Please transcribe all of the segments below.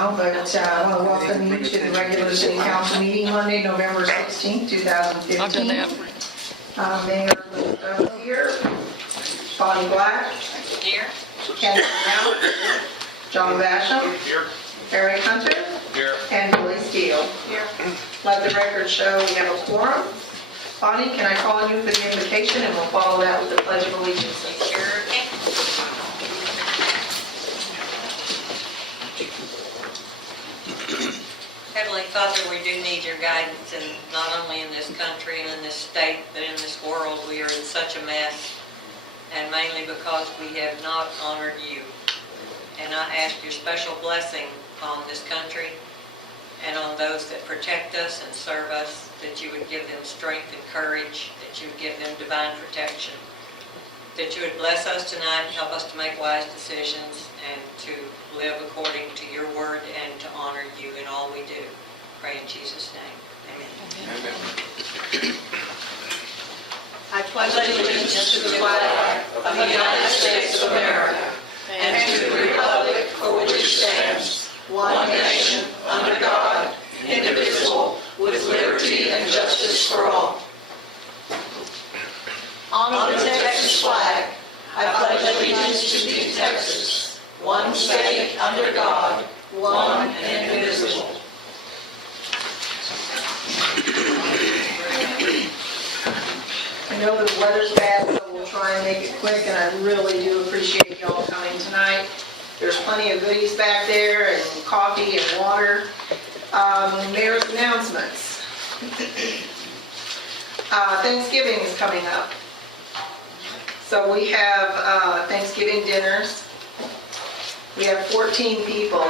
now, but I want to welcome you to the regular city council meeting Monday, November 16, 2015. I've done that. Mayor Stokes here, Bonnie Black, Here. Ken Parnell, John Basham, Here. Eric Hunter, Here. and Billy Steele. Here. Let the record show we have a quorum. Bonnie, can I call on you for the invocation, and we'll follow that with the Pledge of Allegiance? Sure can. Heavenly Father, we do need your guidance, and not only in this country and in this state, but in this world. We are in such a mess, and mainly because we have not honored you. And I ask your special blessing on this country and on those that protect us and serve us, that you would give them strength and courage, that you would give them divine protection, that you would bless us tonight and help us to make wise decisions and to live according to your word and to honor you in all we do. Pray in Jesus' name. Amen. I pledge allegiance to the flag of the United States of America and to the republic for which it stands, one nation, under God, indivisible, with liberty and justice for all. On the Texas flag, I pledge allegiance to the Texas, one state under God, one and indivisible. I know the weather's bad, so we'll try and make it quick, and I really do appreciate y'all coming tonight. There's plenty of goodies back there, and coffee and water. Mayor's announcements. Thanksgiving is coming up. So we have Thanksgiving dinners. We have 14 people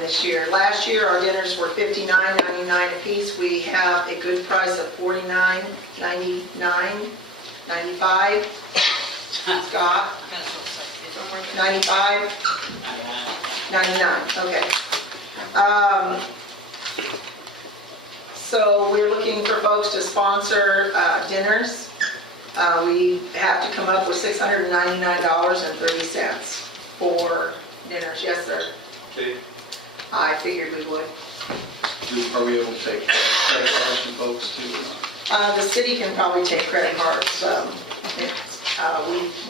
this year. Last year, our dinners were $59.99 a piece. We have a good price of $49.95. Scott? 95? 99, okay. So we're looking for folks to sponsor dinners. We have to come up with $699.30 for dinners. Yes, sir. Okay. I figured we would. Are we able to take credit cards from folks too? The city can probably take credit cards.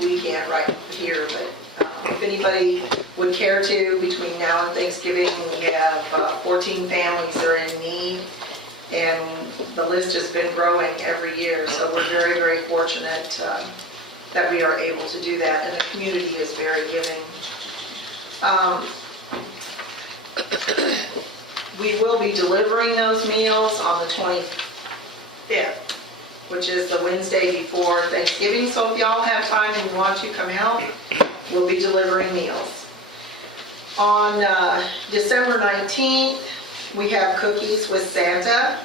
We can't right here, but if anybody would care to, between now and Thanksgiving, we have 14 families that are in need, and the list has been growing every year, so we're very, very fortunate that we are able to do that, and the community is very giving. We will be delivering those meals on the 25th, which is the Wednesday before Thanksgiving. So if y'all have time and you want to come out, we'll be delivering meals. On December 19th, we have Cookies with Santa,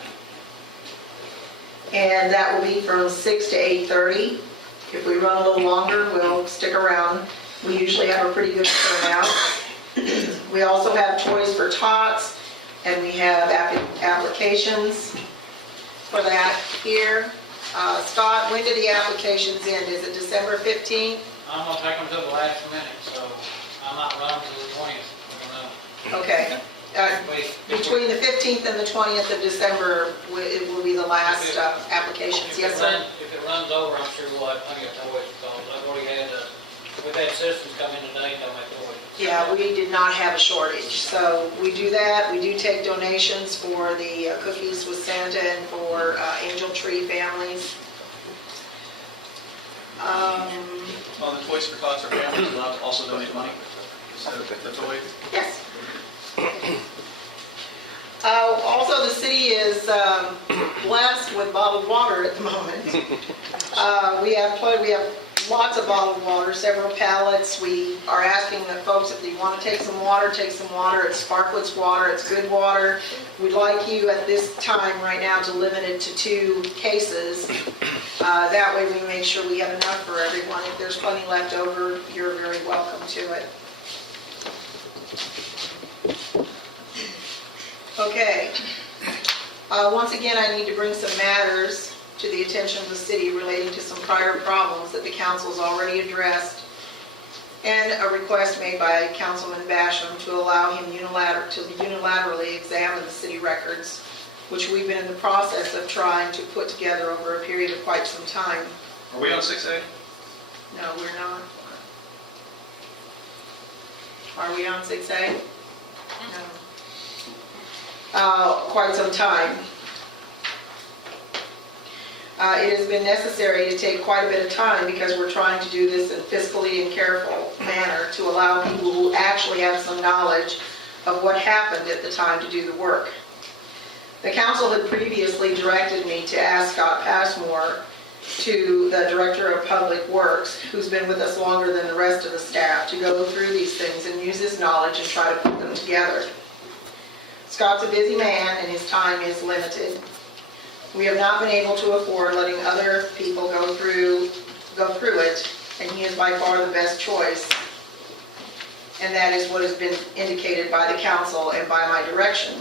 and that will be from 6 to 8:30. If we run a little longer, we'll stick around. We usually have a pretty good turnout. We also have Toys for Tots, and we have applications for that here. Scott, when do the applications end? Is it December 15th? I'm going to take them to the last minute, so I'm not running to the 20th. Okay. Between the 15th and the 20th of December, it will be the last applications. Yes, sir? If it runs over, I'm sure we'll have plenty of toys, because I've already had, we've had citizens come in today and they'll make toys. Yeah, we did not have a shortage, so we do that. We do take donations for the Cookies with Santa and for Angel Tree families. On the Toys for Tots, are families allowed to also donate money? So the toy? Yes. Also, the city is blessed with bottled water at the moment. We have lots of bottled water, several pallets. We are asking the folks if they want to take some water, take some water. It's Sparkletts water, it's good water. We'd like you at this time right now to limit it to 2 cases. That way we make sure we have enough for everyone. If there's plenty left over, you're very welcome to it. Okay. Once again, I need to bring some matters to the attention of the city relating to some prior problems that the council's already addressed and a request made by Councilman Basham to allow him unilaterally examine the city records, which we've been in the process of trying to put together over a period of quite some time. Are we on 6A? No, we're not. Are we on 6A? No. Quite some time. It has been necessary to take quite a bit of time because we're trying to do this in fiscally and careful manner to allow people who actually have some knowledge of what happened at the time to do the work. The council had previously directed me to ask Scott Passmore, to the Director of Public Works, who's been with us longer than the rest of the staff, to go through these things and use his knowledge and try to put them together. Scott's a busy man and his time is limited. We have not been able to afford letting other people go through it, and he is by far the best choice. And that is what has been indicated by the council and by my direction.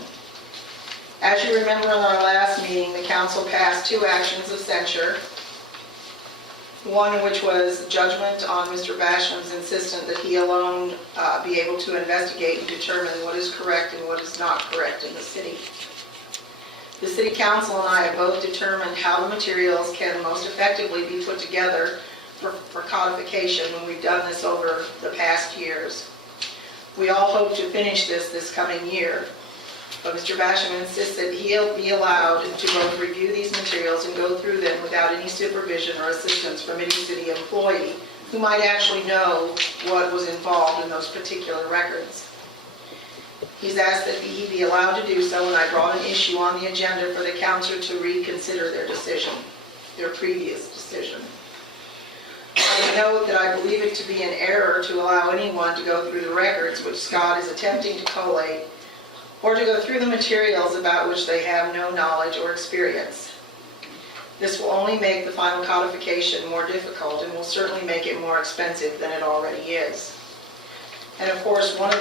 As you remember in our last meeting, the council passed 2 actions of censure. One which was judgment on Mr. Basham's insistence that he alone be able to investigate and determine what is correct and what is not correct in the city. The City Council and I have both determined how the materials can most effectively be put together for codification when we've done this over the past years. We all hope to finish this coming year, but Mr. Basham insists that he'll be allowed to both review these materials and go through them without any supervision or assistance from any city employee who might actually know what was involved in those particular records. He's asked that he be allowed to do so, and I brought an issue on the agenda for the council to reconsider their decision, their previous decision. I note that I believe it to be an error to allow anyone to go through the records which Scott is attempting to collate, or to go through the materials about which they have no knowledge or experience. This will only make the final codification more difficult and will certainly make it more expensive than it already is. And of course, one of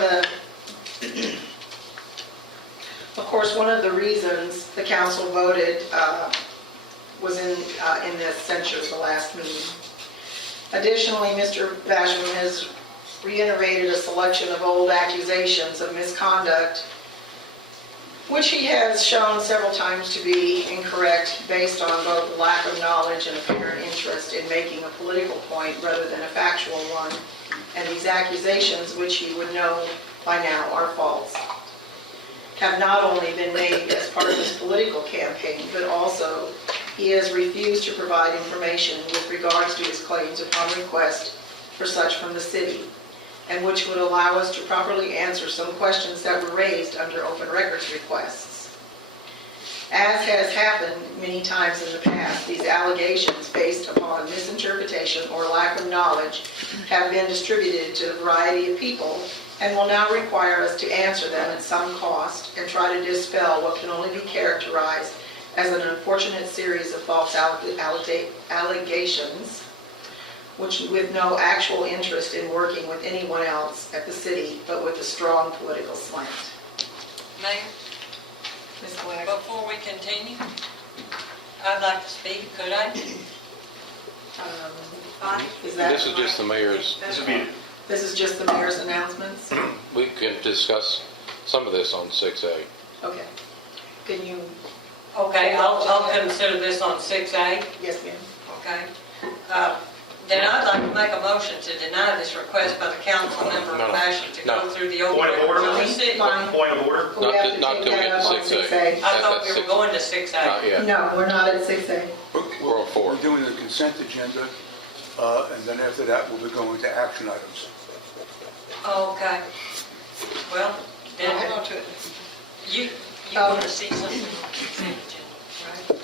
the reasons the council voted was in this censure the last meeting. Additionally, Mr. Basham has reiterated a selection of old accusations of misconduct, which he has shown several times to be incorrect based on both lack of knowledge and apparent interest in making a political point rather than a factual one. And these accusations, which he would know by now are false, have not only been made as part of his political campaign, but also he has refused to provide information with regards to his claims upon request for such from the city, and which would allow us to properly answer some questions that were raised under open records requests. As has happened many times in the past, these allegations based upon misinterpretation or lack of knowledge have been distributed to a variety of people and will now require us to answer them at some cost and try to dispel what can only be characterized as an unfortunate series of false allegations, which with no actual interest in working with anyone else at the city, but with a strong political slant. Mayor, Ms. Black? before we continue, I'd like to speak, could I? Is that? This is just the mayor's, This is just the mayor's announcements? we can discuss some of this on 6A. Okay. Can you? Okay, I'll consider this on 6A. Yes, ma'am. Okay. Then I'd like to make a motion to deny this request by the council member No, no. Basham to No. go through the open Point of records order, of the please. city. Fine. Point of order. We have to Not take till we that get up to on 6A. 6A. I thought we were That's going to Not 6A. yet. No, we're not at 6A. We're on 4. We're doing the consent agenda, and then after that, we'll be going to action items. Okay. Well, then, Hold on to it. you want to see something on consent agenda, right?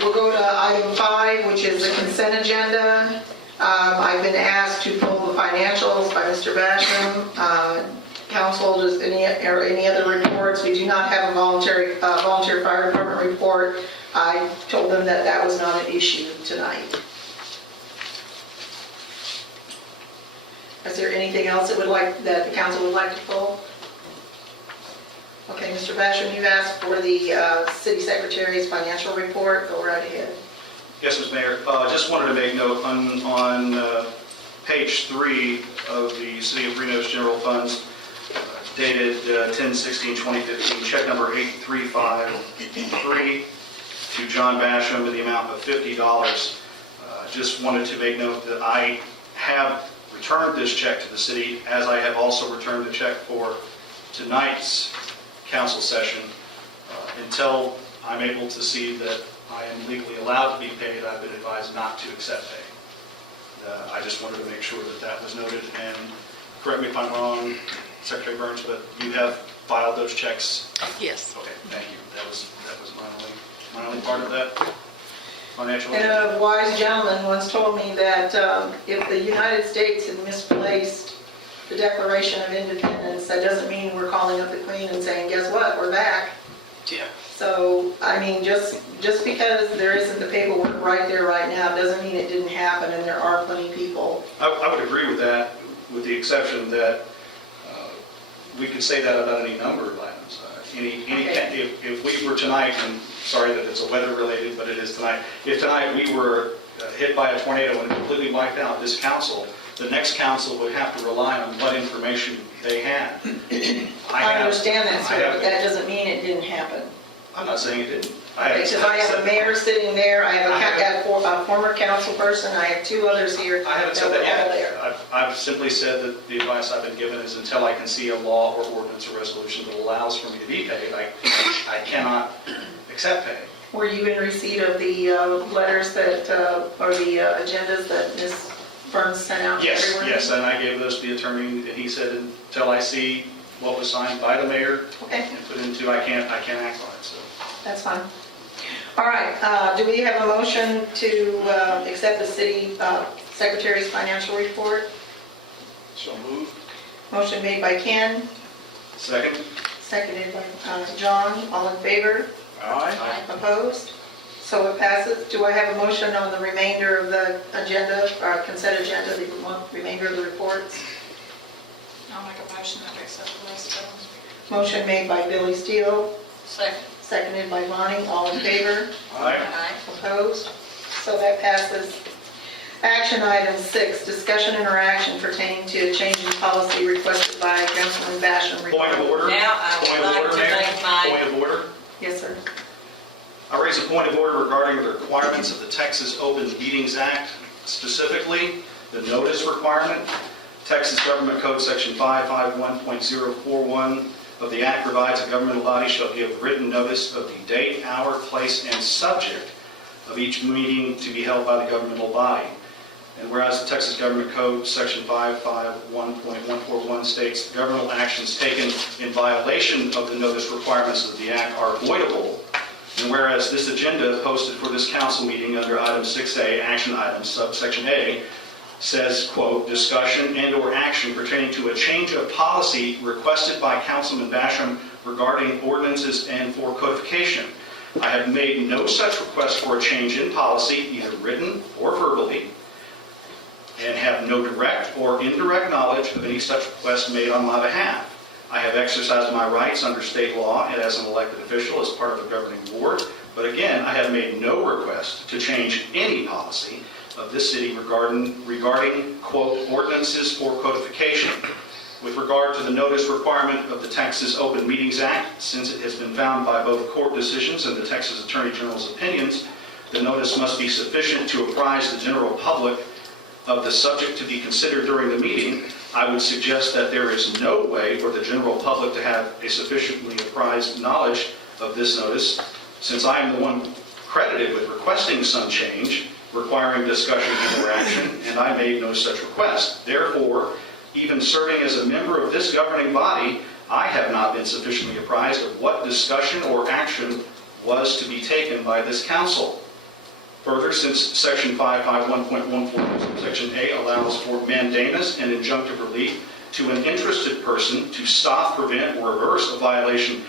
We'll go to item 5, which is the consent agenda. I've been asked to pull the financials by Mr. Basham. Council, does any other reports? We do not have a volunteer fire department report. I told them that that was not an issue tonight. Is there anything else that the council would like to pull? Okay, Mr. Basham, you asked for the city secretary's financial report. Go right ahead. Yes, Ms. Mayor. Just wanted to make note on page 3 of the City of Reno's general funds, dated 10/16/2015, check number 8353 to John Basham in the amount of $50. Just wanted to make note that I have returned this check to the city, as I have also returned the check for tonight's council session. Until I'm able to see that I am legally allowed to be paid, I've been advised not to accept pay. I just wanted to make sure that that was noted, and correct me if I'm wrong, Secretary Burns, but you have filed those checks? Yes. Okay, thank you. That was my only part of that financial. And a wise gentleman once told me that if the United States had misplaced the Declaration of Independence, that doesn't mean we're calling up the Queen and saying, guess what, we're back. Yeah. So, I mean, just because there isn't the paperwork right there right now, doesn't mean it didn't happen, and there are plenty of people. I would agree with that, with the exception that we could say that about any number of items. Okay. If we were tonight, and sorry that it's a weather related, but it is tonight, if tonight we were hit by a tornado and completely wiped out this council, the next council would have to rely on what information they had. I understand that, sir, but have- that doesn't mean it didn't happen. I'm not saying it didn't. Because I have a mayor sitting there, I have a former council person, I have two others here. I haven't said were that all yet. there. I've simply said that the advice I've been given is until I can see a law or ordinance or resolution that allows for me to be paid, I cannot accept pay. Were you in receipt of the letters that, or the agendas that Ms. Burns sent out to Yes, everyone? yes, and I gave those to the attorney, and he said until I see what was signed by the mayor Okay, and put into, I can't act on it, so. that's fine. All right, do we have a motion to accept the city secretary's financial report? So moved. Motion made by Ken, Second? seconded by John. All in favor? Aye. Opposed? So it passes. Do I have a motion on the remainder of the agenda, or consent agenda, the remainder of the reports? I'll make a motion that we accept the rest of them. Motion made by Billy Steele, Second. seconded by Lonnie. All in favor? Aye. Opposed? So that passes. Action item 6, discussion and action pertaining to a change in policy requested by Councilman Basham. Point of order. Now I would Point of like order, to Mayor. make my, Point of order. Yes, sir. I raise a point of order regarding the requirements of the Texas Open Meetings Act, specifically the notice requirement. Texas Government Code Section 551.041 of the Act provides a governmental body shall give written notice of the date, hour, place, and subject of each meeting to be held by the governmental body. And whereas the Texas Government Code Section 551.141 states governmental actions taken in violation of the notice requirements of the Act are voidable, and whereas this agenda posted for this council meeting under item 6A, action items, subsection A, says, quote, discussion and/or action pertaining to a change of policy requested by Councilman Basham regarding ordinances and for codification. I have made no such request for a change in policy, either written or verbally, and have no direct or indirect knowledge of any such request made on my behalf. I have exercised my rights under state law and as an elected official as part of the governing board, but again, I have made no request to change any policy of this city regarding, quote, ordinances for codification. With regard to the notice requirement of the Texas Open Meetings Act, since it has been found by both court decisions and the Texas Attorney General's opinions, the notice must be sufficient to apprise the general public of the subject to be considered during the meeting. I would suggest that there is no way for the general public to have a sufficiently apprised knowledge of this notice, since I am the one credited with requesting some change requiring discussion and action, and I made no such request. Therefore, even serving as a member of this governing body, I have not been sufficiently apprised of what discussion or action was to be taken by this council. Further, since Section 551.14, Section A allows for mandamus and injunctive relief to an interested person to stop, prevent, or reverse a violation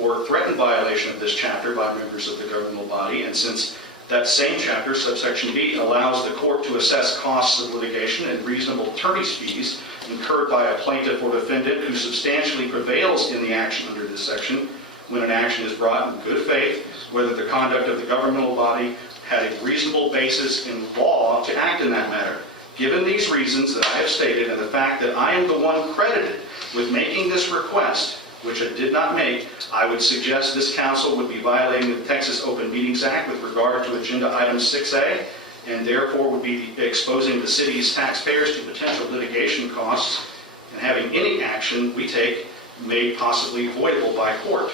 or threatened violation of this chapter by members of the governmental body, and since that same chapter, subsection B, allows the court to assess costs of litigation and reasonable attorney's fees incurred by a plaintiff or defendant who substantially prevails in the action under this section when an action is brought in good faith, whether the conduct of the governmental body had a reasonable basis in law to act in that matter. Given these reasons that I have stated and the fact that I am the one credited with making this request, which I did not make, I would suggest this council would be violating the Texas Open Meetings Act with regard to agenda item 6A, and therefore would be exposing the city's taxpayers to potential litigation costs, and having any action we take made possibly voidable by court.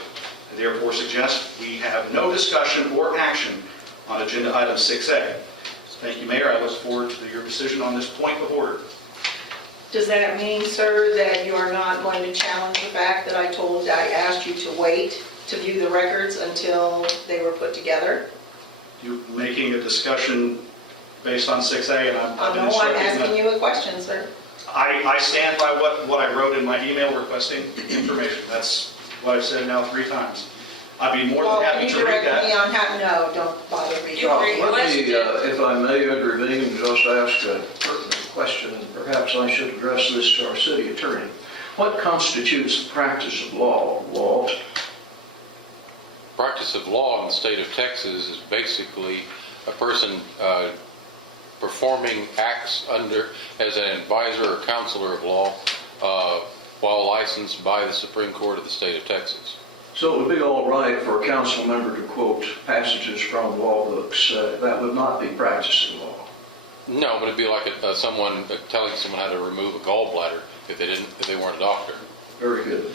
I therefore suggest we have no discussion or action on agenda item 6A. Thank you, Mayor. I look forward to your decision on this point of order. Does that mean, sir, that you are not going to challenge the fact that I asked you to wait to view the records until they were put together? You're making a discussion based on 6A, and I've been No, I'm instructed asking that. you a question, sir. I stand by what I wrote in my email requesting information. That's what I've said now 3 times. I'd be more Well, than can happy you to read direct me that. on how, no, don't bother me. You Let me, requested- if I may intervene and just ask a pertinent question, and perhaps I should address this to our city attorney. What constitutes the practice of law, Walt? Practice of law in the state of Texas is basically a person performing acts as an advisor or counselor of law while licensed by the Supreme Court of the state of Texas. So it would be all right for a council member to quote passages from law books. That would not be practicing law. No, but it'd be like someone telling someone how to remove a gallbladder if they weren't a doctor. Very good.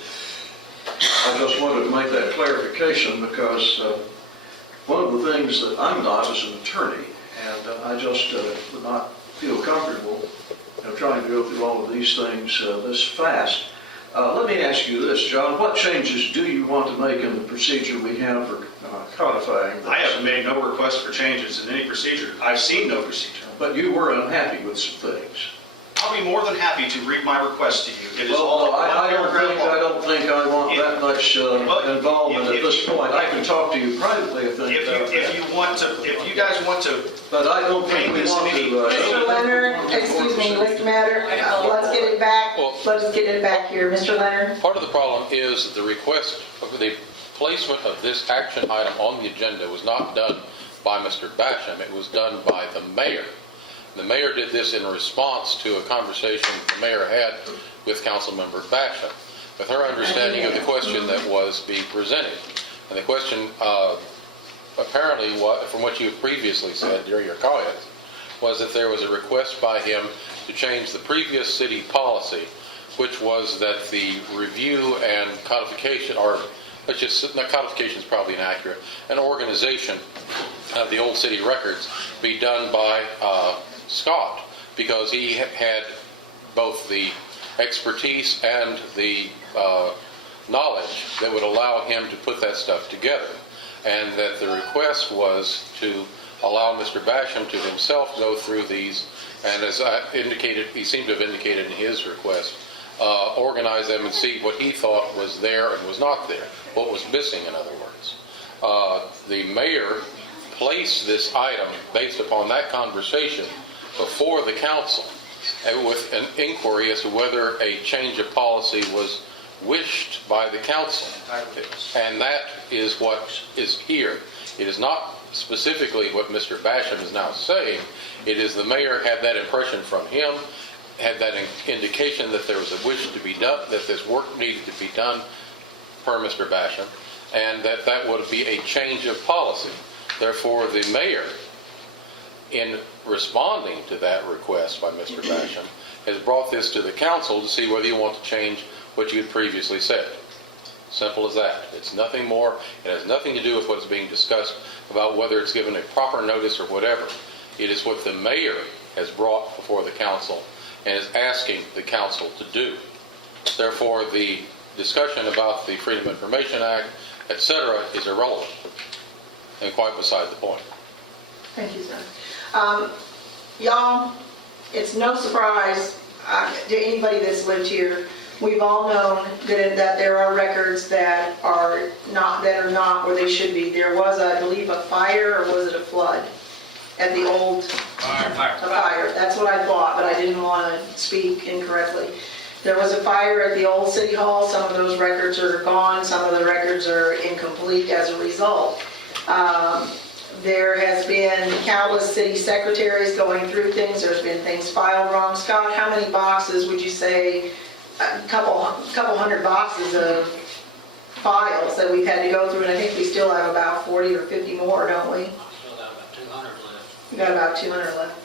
I just wanted to make that clarification because one of the things that I'm not as an attorney, and I just would not feel comfortable trying to go through all of these things this fast. Let me ask you this, John. What changes do you want to make in the procedure we have for codifying this? I have made no request for changes in any procedure. I've seen no procedure. But you were unhappy with some things. I'll be more than happy to read my request to you. It is all Well, I paragraph don't think I want that much involvement at this point. I can talk to you privately, I think. If you guys want to, But I don't think we want to. Mr. Leonard, excuse me, what's the matter? Let's get it back, let's get it back here. Mr. Leonard? Part of the problem is the request of the placement of this action item on the agenda was not done by Mr. Basham. It was done by the mayor. The mayor did this in response to a conversation the mayor had with Councilmember Basham, with her understanding of the question that was being presented. And the question, apparently, from what you previously said during your comments, was that there was a request by him to change the previous city policy, which was that the review and codification, or let's just, codification is probably inaccurate, an organization of the old city records be done by Scott, because he had both the expertise and the knowledge that would allow him to put that stuff together. And that the request was to allow Mr. Basham to himself go through these, and as I indicated, he seemed to have indicated in his request, organize them and see what he thought was there and was not there, what was missing, in other words. The mayor placed this item based upon that conversation before the council with an inquiry as to whether a change of policy was wished by the council. And that is what is here. It is not specifically what Mr. Basham is now saying. It is the mayor had that impression from him, had that indication that there was a wish to be done, that this work needed to be done per Mr. Basham, and that would be a change of policy. Therefore, the mayor, in responding to that request by Mr. Basham, has brought this to the council to see whether you want to change what you had previously said. Simple as that. It's nothing more. It has nothing to do with what's being discussed about whether it's given a proper notice or whatever. It is what the mayor has brought before the council and is asking the council to do. Therefore, the discussion about the Freedom of Information Act, etc., is irrelevant and quite beside the point. Thank you, sir. Y'all, it's no surprise to anybody that's lived here. We've all known that there are records that are not where they should be. There was, I believe, a fire, or was it a flood at the old Fire. a fire? That's what I thought, but I didn't want to speak incorrectly. There was a fire at the old city hall. Some of those records are gone. Some of the records are incomplete as a result. There has been countless city secretaries going through things. There's been things filed wrong. Scott, how many boxes would you say, a couple hundred boxes of files that we've had to go through? And I think we still have about 40 or 50 more, don't we? Still got about 200 left. We got about 200 left.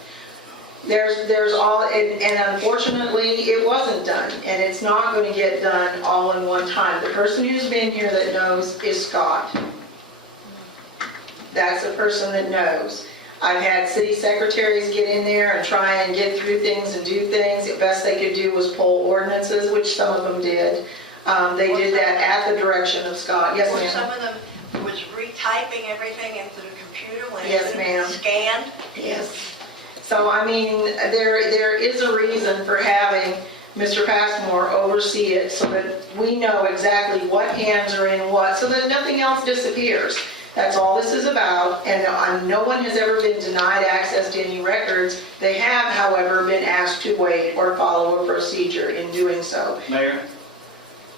There's all, and unfortunately, it wasn't done, and it's not going to get done all in one time. The person who's been here that knows is Scott. That's the person that knows. I've had city secretaries get in there and try and get through things and do things. The best they could do was pull ordinances, which some of them did. They did that at the direction of Scott. Yes, Or ma'am? some of them was retyping everything into the computer when Yes, it's ma'am. scanned. Yes. So, I mean, there is a reason for having Mr. Passmore oversee it so that we know exactly what hands are in what, so that nothing else disappears. That's all this is about, and no one has ever been denied access to any records. They have, however, been asked to wait or follow a procedure in doing so. Mayor,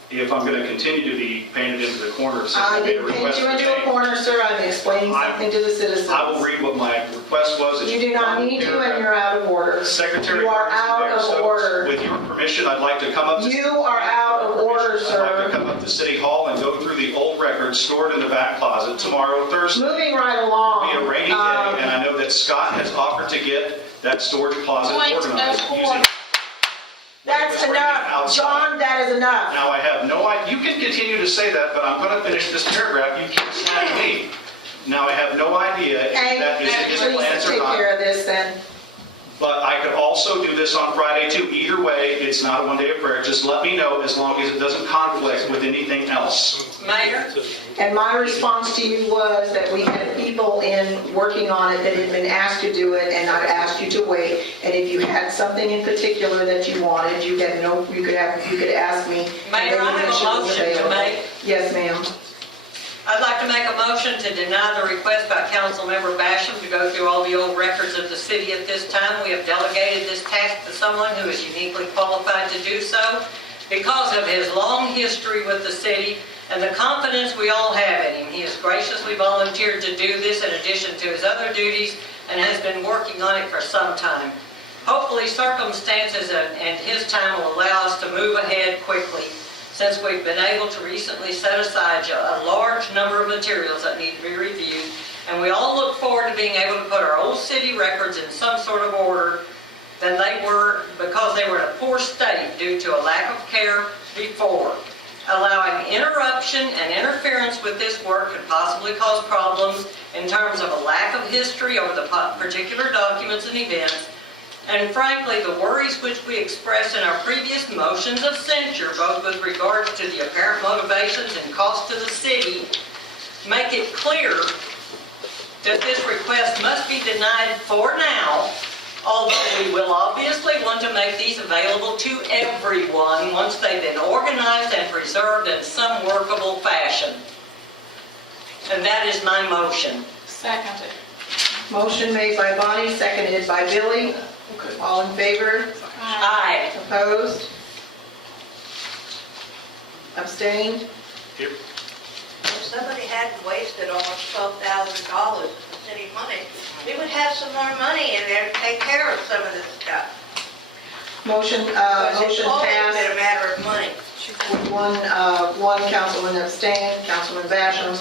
if I'm going to continue to be painted into the corner of I something, I made a didn't paint request you for into a change. corner, sir. I'm explaining something to the citizens. I will read what my request was. It's You do not need to, and you're out of order. Secretary. You are out Mayor of Stokes, order. With your permission, I'd like to come up to... You are out of order, I'd like sir. to come up to City Hall and go through the old records stored in the back closet tomorrow, Thursday. Moving right along. It'll be a rainy day, and I know that Scott has offered to get that storage closet Point organized of using... order. That's enough. John, that is enough. Now, I have no idea, you can continue to say that, but I'm going to finish this paragraph. You keep snapping me. Now, I have no idea if Okay, that is in his please plans or take not. care of this then. But I could also do this on Friday too. Either way, it's not a one day of prayer. Just let me know as long as it doesn't conflict with anything else. Mayor? And my response to you was that we had people in working on it that had been asked to do it, and I asked you to wait. And if you had something in particular that you wanted, you could ask me. Mayor, I have a motion to make. Yes, ma'am. I'd like to make a motion to deny the request by Councilmember Basham to go through all the old records of the city at this time. We have delegated this task to someone who is uniquely qualified to do so because of his long history with the city and the confidence we all have in him. He has graciously volunteered to do this in addition to his other duties and has been working on it for some time. Hopefully circumstances and his time will allow us to move ahead quickly, since we've been able to recently set aside a large number of materials that need to be reviewed, and we all look forward to being able to put our old city records in some sort of order than they were because they were in a poor state due to a lack of care before. Allowing interruption and interference with this work could possibly cause problems in terms of a lack of history over the particular documents and events. And frankly, the worries which we expressed in our previous motions of censure, both with regards to the apparent motivations and cost to the city, make it clear that this request must be denied for now, although we will obviously want to make these available to everyone once they've been organized and preserved in some workable fashion. And that is my motion. Seconded. Motion made by Bonnie, seconded by Billy. All in favor? Aye. Opposed? Abstained? If somebody hadn't wasted almost $12,000 of city money, we would have some more money in there to take care of some of this stuff. Motion Because it's motion always been passed a matter of money. with one councilman abstained, Councilman Basham.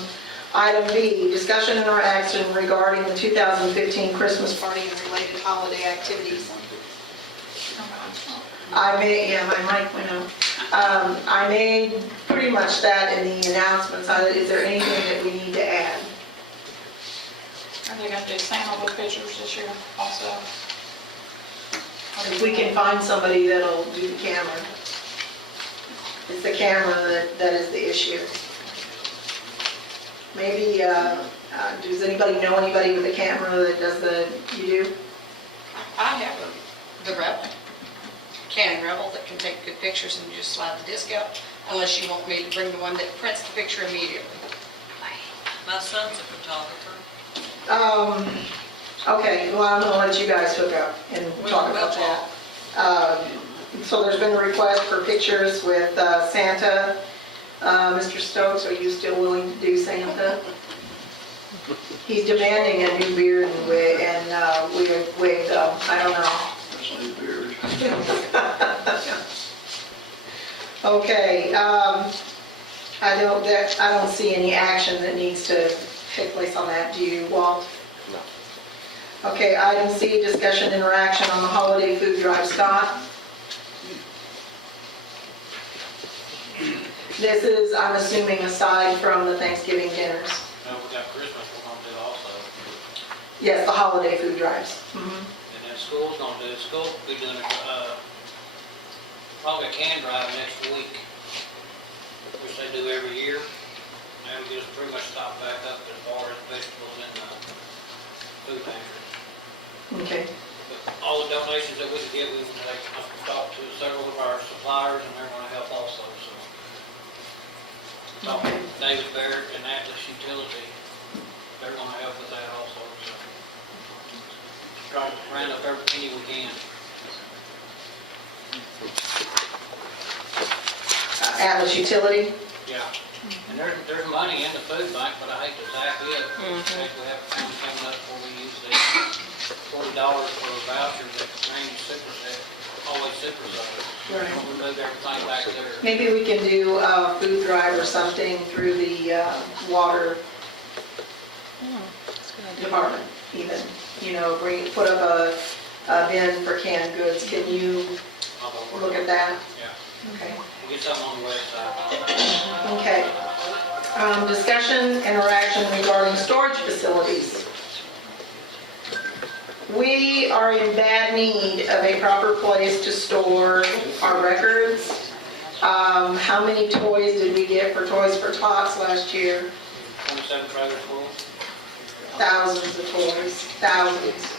Item B, discussion and or action regarding the 2015 Christmas party and related holiday activities. I made I made pretty much that in the announcements. Is there anything that we need to add? Are they gonna do sample pictures this year also? If we can find somebody that'll do the camera. It's the camera that is the issue. Maybe, does anybody know anybody with a camera that does you do? I have the Rebel, Canon Rebel, that can take good pictures and you just slide the disc out, unless you want me to bring the one that prints the picture immediately. My son's a photographer. Okay, well, I'm gonna let you guys hook up and talk about that. So there's been a request for pictures with Santa. Mr. Stokes, are you still willing to do Santa? He's demanding a new beard and wig, though. I don't know. That's a new beard. Okay, I don't see any action that needs to take place on that. Do you, Walt? No. Okay, item C, discussion interaction on the holiday food drive. Scott? This is, I'm assuming, aside from the Thanksgiving dinners. Now, we got Christmas, we're gonna do also. Yes, the holiday food drives. And then school's gonna do, school will be doing, probably a can drive next week, which they do every year. And we just pretty much stock back up as far as vegetables and, food pantry. Okay, But all the donations that we could get, we would take, talk to several of our suppliers, and they're gonna help also, so. Talk to David Barrett and Atlas Utility, they're gonna help with that also, so. Try to round up every penny we can. Atlas Utility? Yeah. And there's money in the food bank, but I hate to tap it. I think we have funds coming up where we use the $40 for a voucher that Randy Citrus had, always Citrus of it. Right. We moved everything back there. Maybe we can do a food drive or something through the water department even. You know, put up a bin for canned goods. Can you I'll go look work. at that? Yeah. Okay. We'll get something on the website. Okay. Discussion, interaction regarding storage facilities. We are in bad need of a proper place to store our records. How many toys did we get for Toys for Tots last year? 27 trailers full. Thousands of toys, thousands.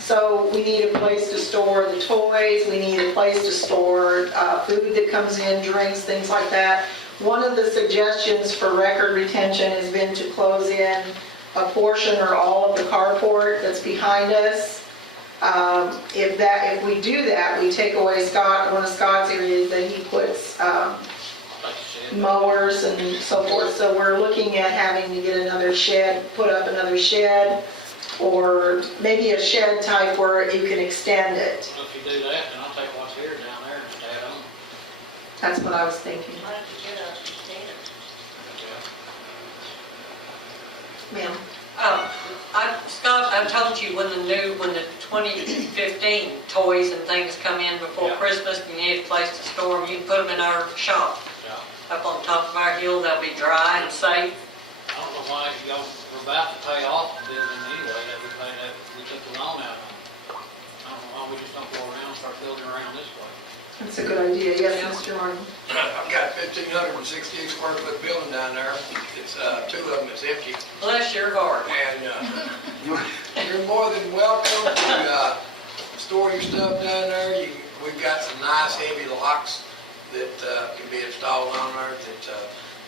So we need a place to store the toys, we need a place to store food that comes in, drinks, things like that. One of the suggestions for record retention has been to close in a portion or all of the carport that's behind us. If we do that, we take away one of Scott's areas that he puts Like you said. mowers and so forth. So we're looking at having to get another shed, put up another shed, or maybe a shed type where you can extend it. Well, if you do that, then I'll take what's here down there and just add on. That's what I was thinking. Why don't you get a container? Ma'am? Scott, I told you when the 2015 toys and things come in before Yeah. Christmas, and you need a place to store them, you can put them in our shop. Yeah. Up on top of our hill, they'll be dry and safe. I don't know why y'all were about to pay off the building anyway, that we took the loan out on. I don't know why we just don't go around and start building around this way. That's a good idea. Yes, Mr. Martin? I've got 1,568 square foot building down there. It's, two of them is empty. Bless your heart. And, you're more than welcome to, store your stuff down there. We've got some nice heavy locks that, can be installed on there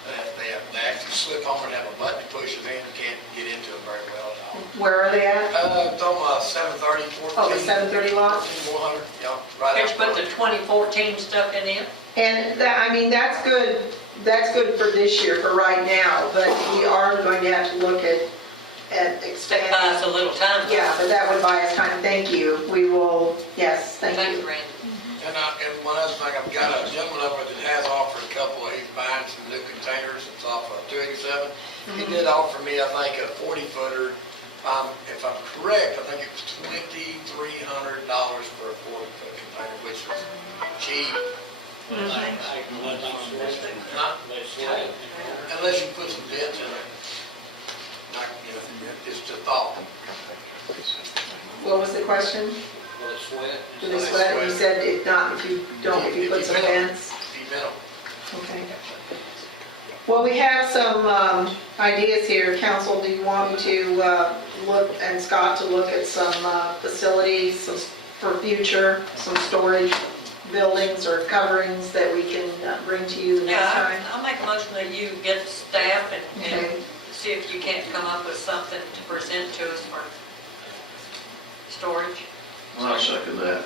that, they actually slip on and have a button to push them in. You can't get into them very well at all. Where are they at? It's on 730, 14. Oh, the 730 lot? 1,400, yeah, right Did you out put the 2014 stuff in it? And that, I mean, that's good for this year, for right now, but we are going to have to look at That buys expanding. a little time. Yeah, but that would buy us time. Thank you. We will, yes, thank Thank you, you. Randy. And one other thing, I've got a gentleman over that has offered a couple, he's buying some new containers, it's off of 287. He did offer me, I think, a 40-footer. If I'm correct, I think it was $2,300 for a 40-foot container, which was cheap. But I hate to let them sweat. Not- They sweat. Unless you put some dents in it. Like, it's a thought. What was the question? Will it sweat? Do they sweat? You said if not, if you put some vents. If you vent them. Okay. Well, we have some ideas here. Council, do you want me to look, and Scott to look at some facilities for future, some storage buildings or coverings that we can bring to you the next Yeah, time? I'll make a motion that you get staff and Okay. see if you can't come up with something to present to us for storage. I'll second that.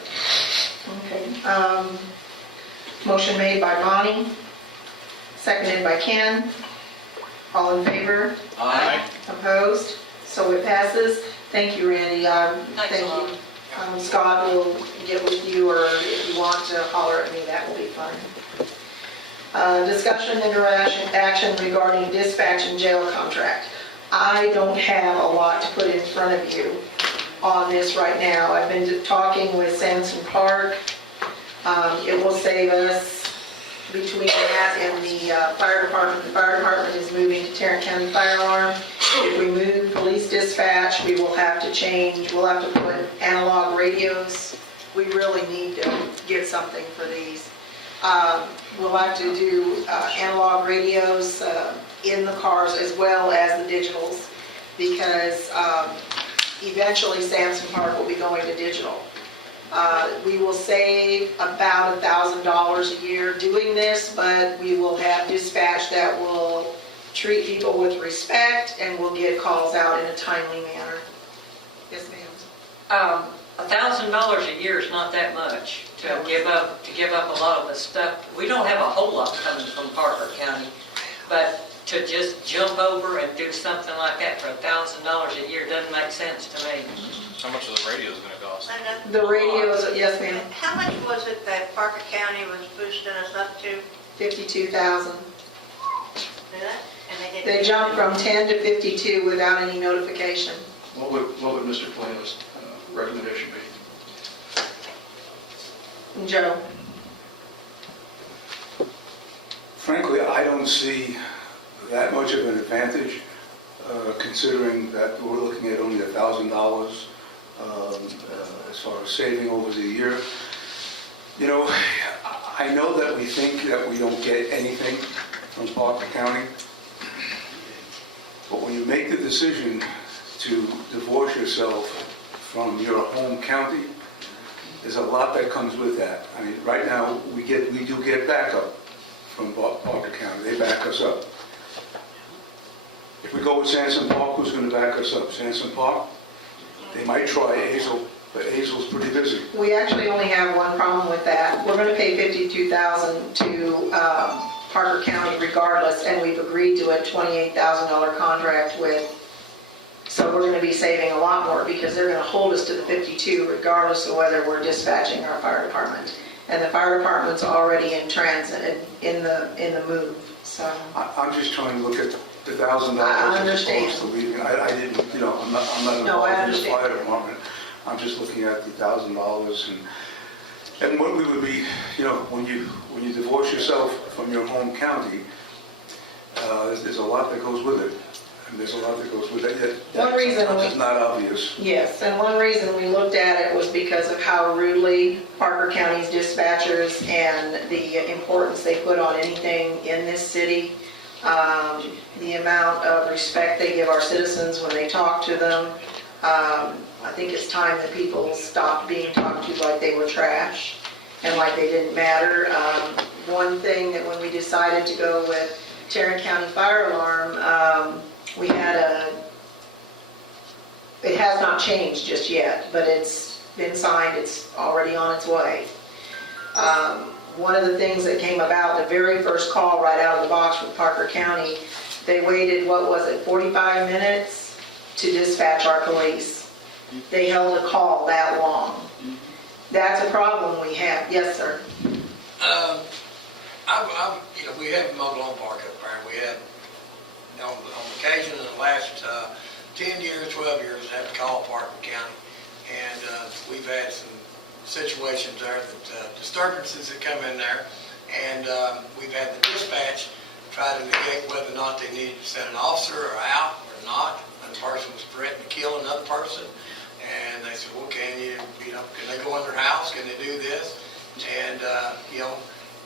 Okay. Motion made by Bonnie, seconded by Ken. All in favor? Aye. Opposed? So it passes. Thank you, Randy. Thanks a Thank lot. you. Scott will get with you, or if you want to holler at me, that will be fine. Discussion and action regarding dispatch and jail contract. I don't have a lot to put in front of you on this right now. I've been talking with Sansom Park. It will save us between that and the fire department. The fire department is moving to Tarrant County Fire Alarm. If we move police dispatch, we will have to change, we'll have to put analog radios. We really need to get something for these. We'll have to do analog radios in the cars as well as the digitals, because eventually Sansom Park will be going to digital. We will save about $1,000 a year doing this, but we will have dispatch that will treat people with respect and will get calls out in a timely manner. Yes, ma'am. $1,000 a year is not that much to give up a lot of the stuff. We don't have a whole lot coming from Parker County, but to just jump over and do something like that for $1,000 a year doesn't make sense to me. How much is the radio going to cost? The radios, yes, ma'am, How much was it that Parker County was boosting us up to? 52,000. And They jumped from 10 to 52 without any notification. What would Mr. Polino's recommendation be? Joe? Frankly, I don't see that much of an advantage, considering that we're looking at only $1,000 as far as saving over the year. You know, I know that we think that we don't get anything from Parker County, but when you make the decision to divorce yourself from your home county, there's a lot that comes with that. I mean, right now, we do get backup from Parker County. They back us up. If we go with Sansom Park, who's going to back us up? Sansom Park? They might try Hazel, but Hazel's pretty busy. We actually only have one problem with that. We're going to pay $52,000 to Parker County regardless, and we've agreed to a $28,000 contract with, so we're going to be saving a lot more because they're going to hold us to the 52 regardless of whether we're dispatching our fire department. And the fire department's already in transit, in the move, so. I'm just trying to look at the $1,000 I understand. as opposed to leaving. I didn't, you know, I'm not No, I involved in the understand. fire department. I'm just looking at the $1,000 and what we would be, you know, when you divorce yourself from your home county, there's a lot that goes with it. And there's a lot that goes with it. One reason It's not obvious. Yes, and one reason we looked at it was because of how rudely Parker County's dispatchers and the importance they put on anything in this city, the amount of respect they give our citizens when they talk to them. I think it's time that people stopped being talked to like they were trash and like they didn't matter. One thing that when we decided to go with Tarrant County Fire Alarm, we had it has not changed just yet, but it's been signed, it's already on its way. One of the things that came about, the very first call right out of the box with Parker County, they waited, 45 minutes to dispatch our police. They held a call that long. That's a problem we have. Yes, sir. We have a mobile home park up there, and we have, on occasion in the last 10 years, 12 years, had to call Parker County. And we've had some situations there that disturbances that come in there. And we've had the dispatch try to negate whether or not they needed to send an officer or out or not. One person was threatening to kill another person. And they said, well, can they go in their house? Can they do this? And,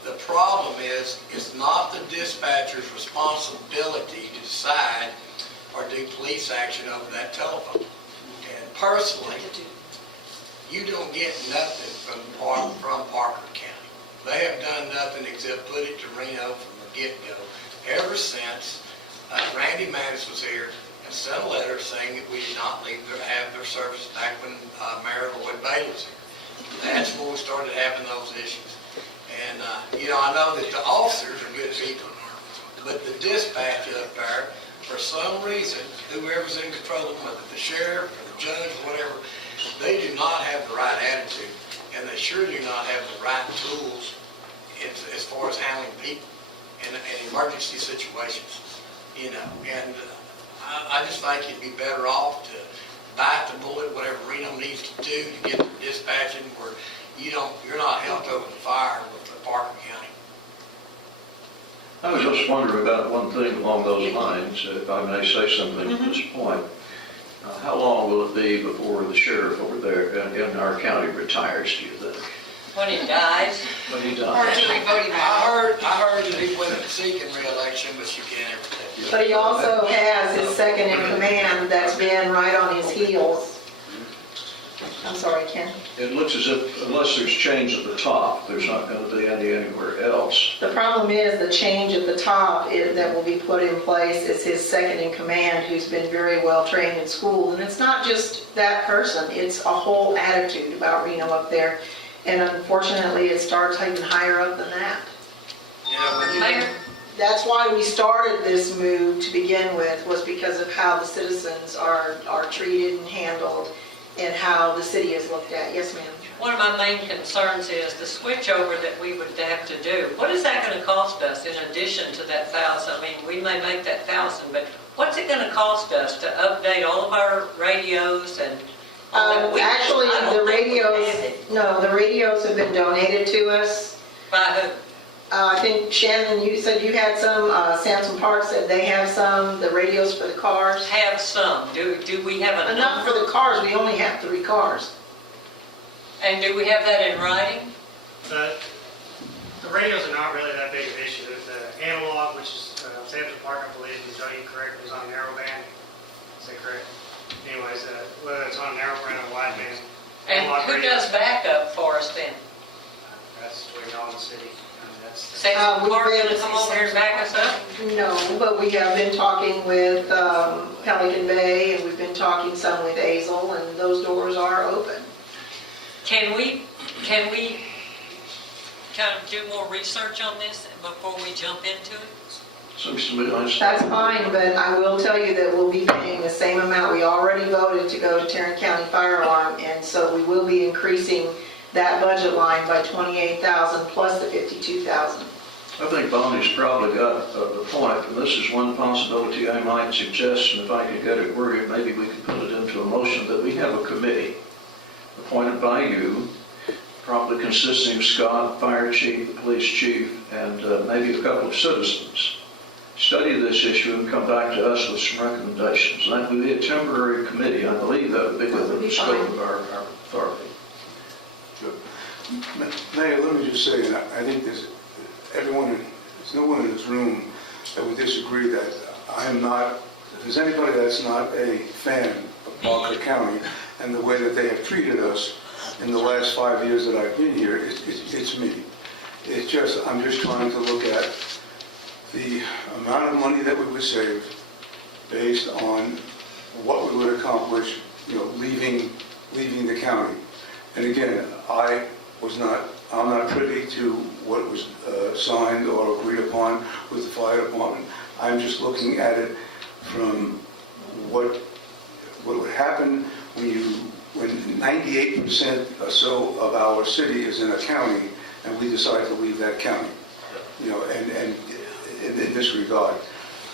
the problem is, it's not the dispatcher's responsibility to decide or do police action over that telephone. And personally, you don't get nothing from Parker County. They have done nothing except put it to Reno from the get-go ever since Randy Mattis was here and sent a letter saying that we did not have their service back when Mayor Lloyd Bailey was here. That's where we started having those issues. And, I know that the officers are good people, But the dispatch up there, for some reason, whoever's in control of them, whether the sheriff or the judge or whatever, they do not have the right attitude, and they sure do not have the right tools as far as handling people in emergency situations, you know. And I just think you'd be better off to bite the bullet, whatever Reno needs to do to get the dispatching where you're not held over the fire with the Parker County. I was just wondering about one thing along those lines, if I may say something at this point. How long will it be before the sheriff over there in our county retires, do you think? When he dies, When he Or dies? do we vote him out? I heard that he wasn't seeking re-election, but you can't ever tell. But he also has his second in command that's been right on his heels. I'm sorry, Ken. It looks as if, unless there's change at the top, there's not going to be anywhere else. The problem is the change at the top that will be put in place is his second in command, who's been very well trained in school. And it's not just that person, it's a whole attitude about Reno up there. And unfortunately, it starts even higher up than that. Yeah, when you- Mayor, That's why we started this move to begin with, was because of how the citizens are treated and handled and how the city is looked at. Yes, ma'am. one of my main concerns is the switchover that we would have to do. What is that going to cost us in addition to that 1,000? I mean, we may make that 1,000, but what's it going to cost us to update all of our radios and all that? Actually, I don't the think we radios, have it. no, the radios have been donated to us. By who? I think Shannon, you said you had some, Sansom Park said they have some, the radios for the cars. Have some. Do we have a Enough for number? the cars, we only have 3 cars. And do we have that in writing? The radios are not really that big of an issue. The analog, which is Sansom Park, I believe, is correct, is on narrowband. Is that correct? Anyways, whether it's on narrowband or wideband. And analog who radios, does backup for us then? That's between all the city. Sansom we've Park been- going to come over here and back us up? No, but we have been talking with Pelican Bay, and we've been talking some with Azle, and those doors are open. Can we kind of do more research on this before we jump into it? Seems to me like... That's fine, but I will tell you that we'll be paying the same amount. We already voted to go to Tarrant County Fire Alarm, and so we will be increasing that budget line by $28,000 plus the $52,000. I think Bonnie's probably got the point, and this is one possibility I might suggest, and if I could get it worded, maybe we could put it into a motion that we have a committee appointed by you, probably consisting of Scott, Fire Chief, the Police Chief, and maybe a couple of citizens. Study this issue and come back to us with some recommendations. And that would be a temporary committee. I believe that would be within the scope of our authority. Mayor, let me just say, and I think there's no one in this room that would disagree that I am not, if there's anybody that's not a fan of Parker County and the way that they have treated us in the last 5 years that I've been here, it's me. It's just, I'm just trying to look at the amount of money that we would save based on what we would accomplish, leaving the county. And again, I'm not privy to what was signed or agreed upon with the fire department. I'm just looking at it from what would happen when 98% or so of our city is in a county and we decide to leave that county, and in this regard.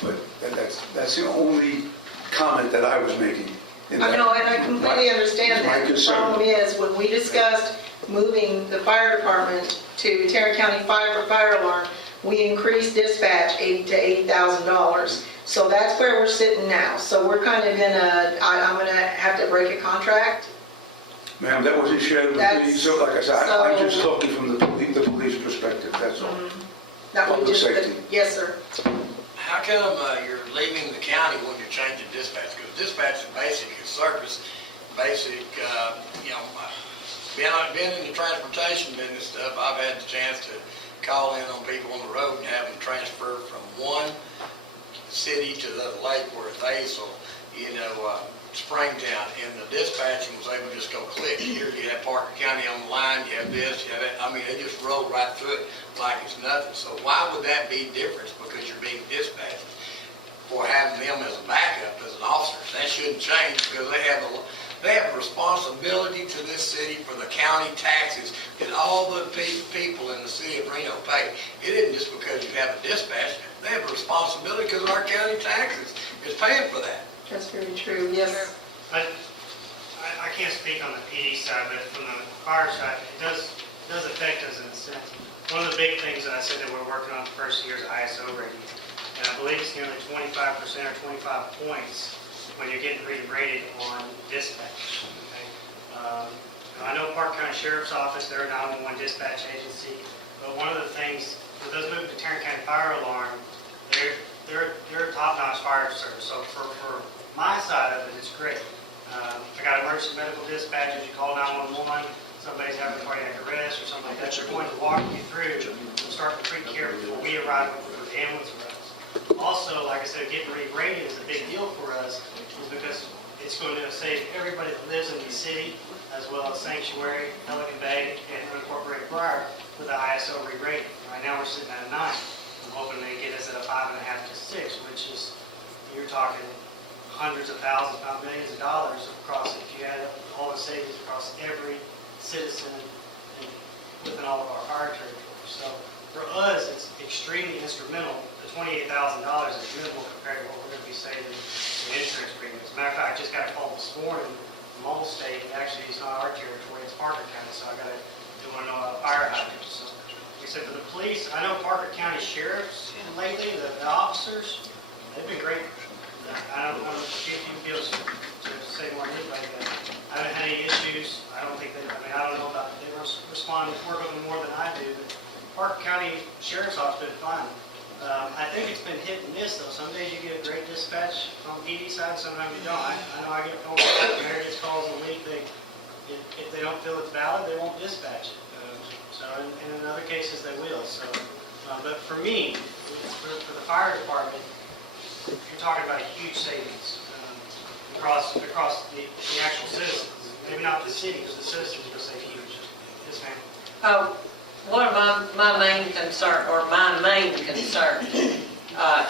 But that's the only comment that I was making. I know, and I completely understand my that. The concern. problem is, when we discussed moving the fire department to Tarrant County Fire Alarm, we increased dispatch $80,000 to $80,000. So that's where we're sitting now. So we're kind of in I'm going to have to break a contract. Ma'am, that wasn't shared with me, so like I said, I'm just talking from the police perspective, that's all. That would Public just, safety. yes, sir. How come you're leaving the county when you're changing dispatch? Because dispatch is basic, it's service, basic, being in the transportation business stuff, I've had the chance to call in on people on the road and have them transfer from one city to the lake where it's Azle. Springtown, and the dispatching was able to just go click, here you have Parker County on the line, you have this, you have that, I mean, they just roll right through it like it's nothing. So why would that be different because you're being dispatched? For having them as a backup as an officer, that shouldn't change because they have a responsibility to this city for the county taxes that all the people in the city of Reno pay. It isn't just because you have a dispatch, they have a responsibility because our county taxes is paying for that. That's very true, yes. I can't speak on the PD side, but from the fire side, it does affect us in a sense. One of the big things that I said that we're working on the first year is ISO rating. And I believe it's nearly 25% or 25 points when you're getting rated on dispatch. Okay? I know Park County Sheriff's Office, they're a 911 dispatch agency, but one of the things, with those moving to Tarrant County Fire Alarm, they're a top-notch fire service. So for my side of it, it's great. I got emergency medical dispatchers, you call 911, somebody's having a cardiac arrest or something like that, they're going to walk you through and start to pre-care before we arrive with the ambulance arrives. Also, like I said, getting re-rated is a big deal for us, is because it's going to save everybody that lives in the city, as well as Sanctuary, Pelican Bay, and unincorporated Briar with the ISO re-rating. Right now, we're sitting at a 9. I'm hoping they get us at a 5.5 to 6, which is, you're talking hundreds of thousands, not millions of dollars across, if you add up all the savings across every citizen and within all of our fire territories. So for us, it's extremely instrumental. The $28,000 is minimal compared to what we're going to be saving in insurance premiums. As a matter of fact, I just got a call this morning from Allstate. Actually, it's not our territory, it's Parker County, so I got to do one fire hydrant. So we said for the police, I know Parker County sheriffs lately, the officers, they've been great. I don't know if you feel to say more than like that. I haven't had any issues. I don't think I don't know about, they respond, work with them more than I do, but Park County Sheriff's Office has been fine. I think it's been hit and miss though. Some days you get a great dispatch on PD side, sometimes you don't. I know I get calls, Mayor gets calls in a week, if they don't feel it's valid, they won't dispatch it. And in other cases they will. So, but for me, for the fire department, you're talking about a huge savings across the actual citizens. Maybe not the city, because the citizens will say huge. Yes, ma'am. One of my main concern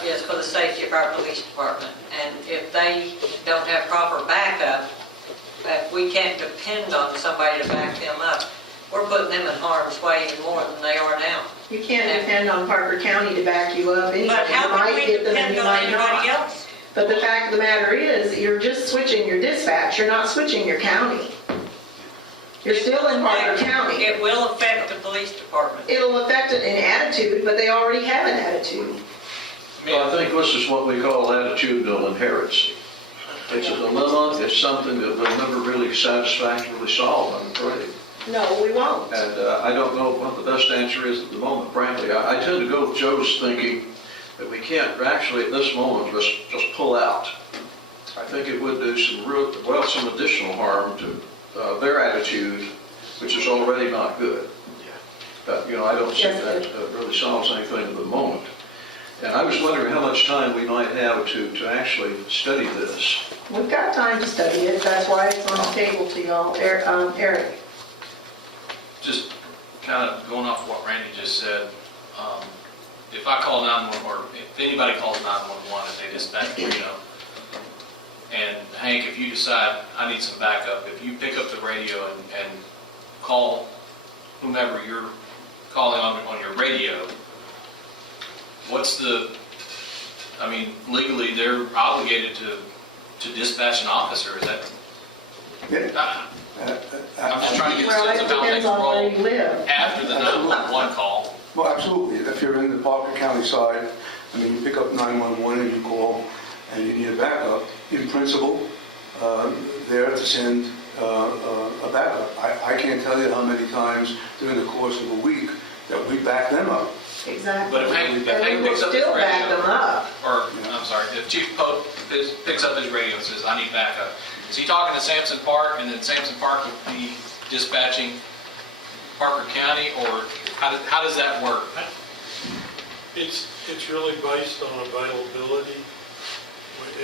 is for the safety of our police department. And if they don't have proper backup, if we can't depend on somebody to back them up, we're putting them in harm's way even more than they are now. You can't depend on Parker County to back you up anyway. But how You can might we get them and depend you on might anybody not. else? But the fact of the matter is, you're just switching your dispatch, you're not switching your county. You're still in Parker County. It will affect the police department. It'll affect it in attitude, but they already have an attitude. Well, I think this is what we call attitudinal inheritance. It's a dilemma, it's something that we'll never really satisfactorily solve, I'm afraid. No, we won't. And I don't know what the best answer is at the moment, frankly. I tend to go with Joe's thinking that we can't actually at this moment just pull out. I think it would do some additional harm to their attitude, which is already not good. But, I don't see that really solves anything at the moment. And I was wondering how much time we might have to actually study this. We've got time to study it, that's why it's on the table to y'all. Eric? Just kind of going off what Randy just said, if I call 911, or if anybody calls 911 and they dispatch Reno, and Hank, if you decide I need some backup, if you pick up the radio and call whomever you're calling on your radio, legally they're obligated to dispatch an officer, is that? Yeah. I'm just trying to get a Well, sense it of how depends things on where roll you live. after the 911 call. Well, absolutely. If you're in the Parker County side, you pick up 911 and you call and you need a backup, in principle, they're to send a backup. I can't tell you how many times during the course of a week that we back them up. Exactly. But if Hank And we will picks up his still back them radio, up. or, I'm sorry, if Chief Pope picks up his radio and says, I need backup, is he talking to Sansom Park, and then Sansom Park would be dispatching Parker County, or how does that work? It's really based on availability.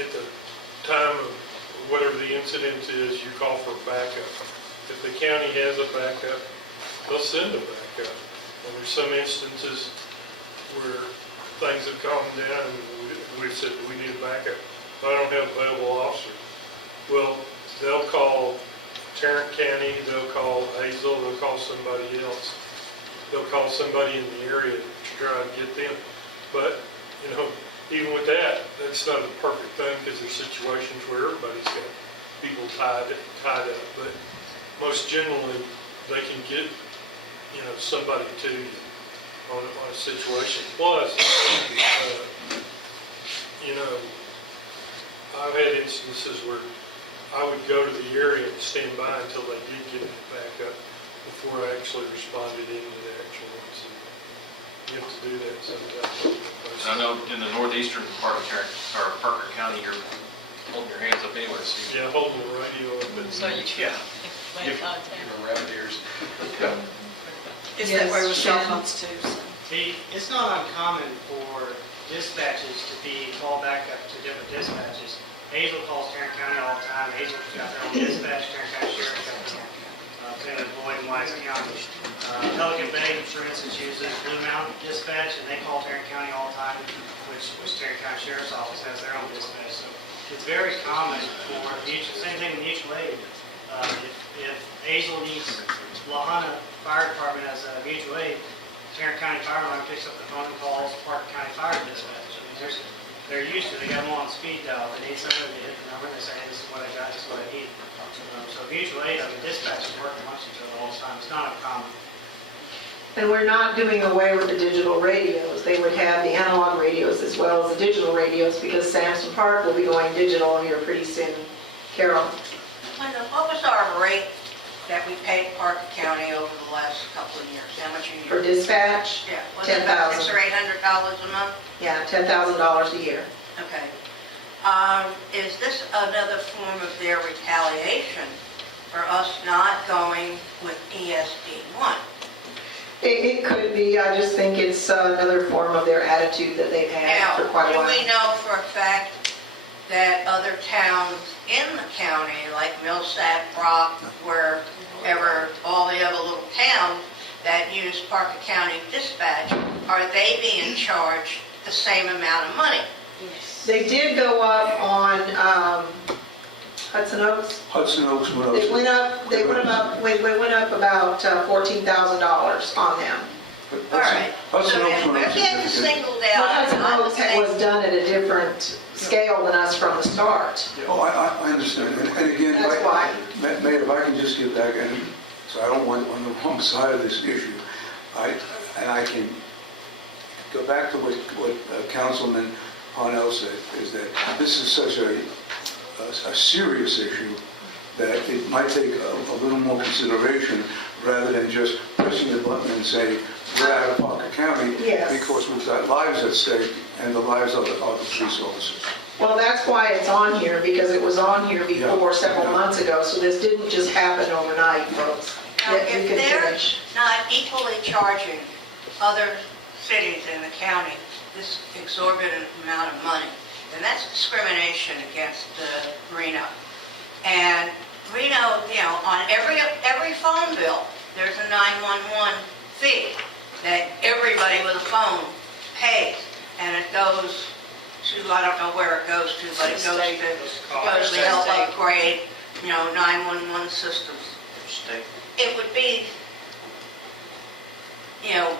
At the time of whatever the incident is, you call for backup. If the county has a backup, they'll send a backup. And there's some instances where things have calmed down and we've said, we need a backup. I don't have available officers. Well, they'll call Tarrant County, they'll call Hazel, they'll call somebody else. They'll call somebody in the area to try and get them. But, even with that, that's not a perfect thing because there's situations where everybody's got people tied up. But most generally, they can get, somebody to you on a situation. Plus, I've had instances where I would go to the area and stand by until they did get it back up before I actually responded into the actual incident. You have to do that sometimes. I know in the northeastern part of Parker County, you're holding your hands up anyway, so you Yeah, holding the radio up. And, So you can make contact. rabbit ears. Is that where with cell phones too? So. It's not uncommon for dispatches to be called back up to different dispatches. Hazel calls Tarrant County all the time. Hazel's got their own dispatch, Tarrant County Sheriff's got their own. Same as Boyd and Wise County. Pelican Bay, for instance, uses Blue Mountain Dispatch, and they call Tarrant County all the time, which Tarrant County Sheriff's Office has their own dispatch. So it's very common for same thing in mutual aid. If Hazel needs Lahana Fire Department as a mutual aid, Tarrant County Fire Line picks up the phone and calls Parker County Fire Dispatch. I mean, they're used to, they got them on speed dial. They need somebody to hit the number, they say, hey, this is what I got, this is what I need. So mutual aid, dispatch is working amongst each other all the time. It's not uncommon. And we're not doing away with the digital radios. They would have the analog radios as well as the digital radios because Sansom Park will be going digital here pretty soon. Carol? Linda, what was our rate that we paid Parker County over the last couple of years? How much a For year? dispatch? Yeah, was it about $600 $10,000. or $800 a month? Yeah, $10,000 a year. Okay. Is this another form of their retaliation for us not going with ESD1? It could be. I just think it's another form of their attitude that they've had for quite a Do while. we know for a fact that other towns in the county, like Millsap, Brock, wherever, all the other little towns that use Parker County Dispatch, are they being charged the same amount of money? They did go up on Hudson Oaks. Hudson Oaks went up. They went up about $14,000 on them. All right. Hudson So Oaks if went we're up getting significantly. singled But out, Hudson I'm Oaks saying, was done at a different scale than us from the start. Oh, I understand. And again, That's why. Mayor, if I can just get back, and so I don't want on the wrong side of this issue, I can go back to what Councilman Parnell said, is that this is such a serious issue that it might take a little more consideration rather than just pressing the button and say, we're out of Parker County Yes. because we've got lives at stake and the lives of the police officers. Well, that's why it's on here, because it was on here before several months ago, so this didn't just happen overnight, folks. now, Yet we if can they're finish. not equally charging other cities in the county this exorbitant amount of money, then that's discrimination against Reno. And Reno, on every phone bill, there's a 911 fee that everybody with a phone pays, and it goes to, I don't know where it goes to, but it goes to help upgrade, 911 systems. It would be,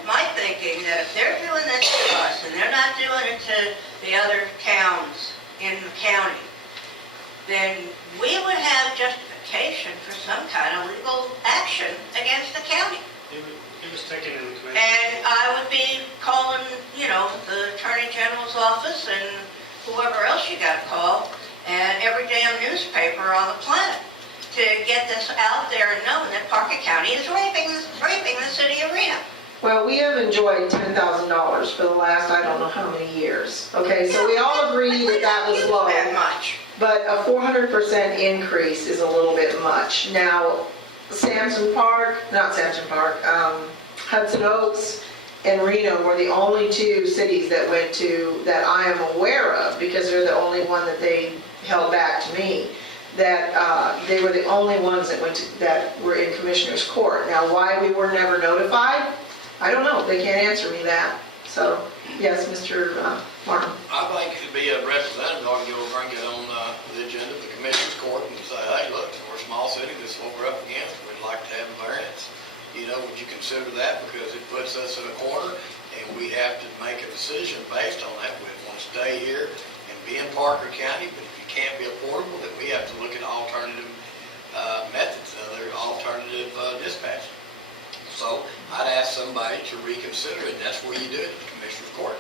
my thinking that if they're doing this to us and they're not doing it to the other towns in the county, then we would have justification for some kind of legal action against the county. It was taken in the commission. And I would be calling, the Attorney General's office and whoever else you got to call, and every damn newspaper on the planet to get this out there and knowing that Parker County is raping the city of Reno. Well, we have enjoyed $10,000 for the last, I don't know how many years. Okay, so we all agree that that was low. That much. But a 400% increase is a little bit much. Now, Hudson Oaks and Reno were the only two cities that went to, that I am aware of, because they're the only one that they held back to me. that they were the only ones that were in Commissioner's Court. Now, why we were never notified, I don't know. They can't answer me that. So, yes, Mr. Martin. I think it should be a representative ought to go over and get on the agenda of the Commissioner's Court and say, hey, look, we're a small city, this is what we're up against, we'd like to have a variance. You know, would you consider that? Because it puts us in a corner, and we have to make a decision based on that. We want to stay here and be in Parker County, but if you can't be affordable, then we have to look at alternative methods, other alternative dispatch. So I'd ask somebody to reconsider it, and that's where you do it, at the Commissioner's Court.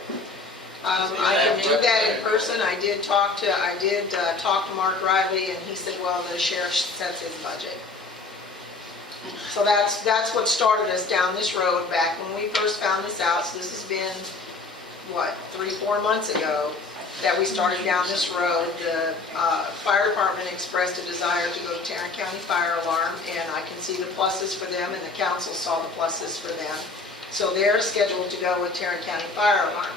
I can do that in person. I did talk to Mark Riley, and he said, well, the sheriff sets his budget. So that's what started us down this road back when we first found this out. So this has been, what, 3-4 months ago that we started down this road. The fire department expressed a desire to go to Tarrant County Fire Alarm, and I can see the pluses for them, and the council saw the pluses for them. So they're scheduled to go with Tarrant County Fire Alarm,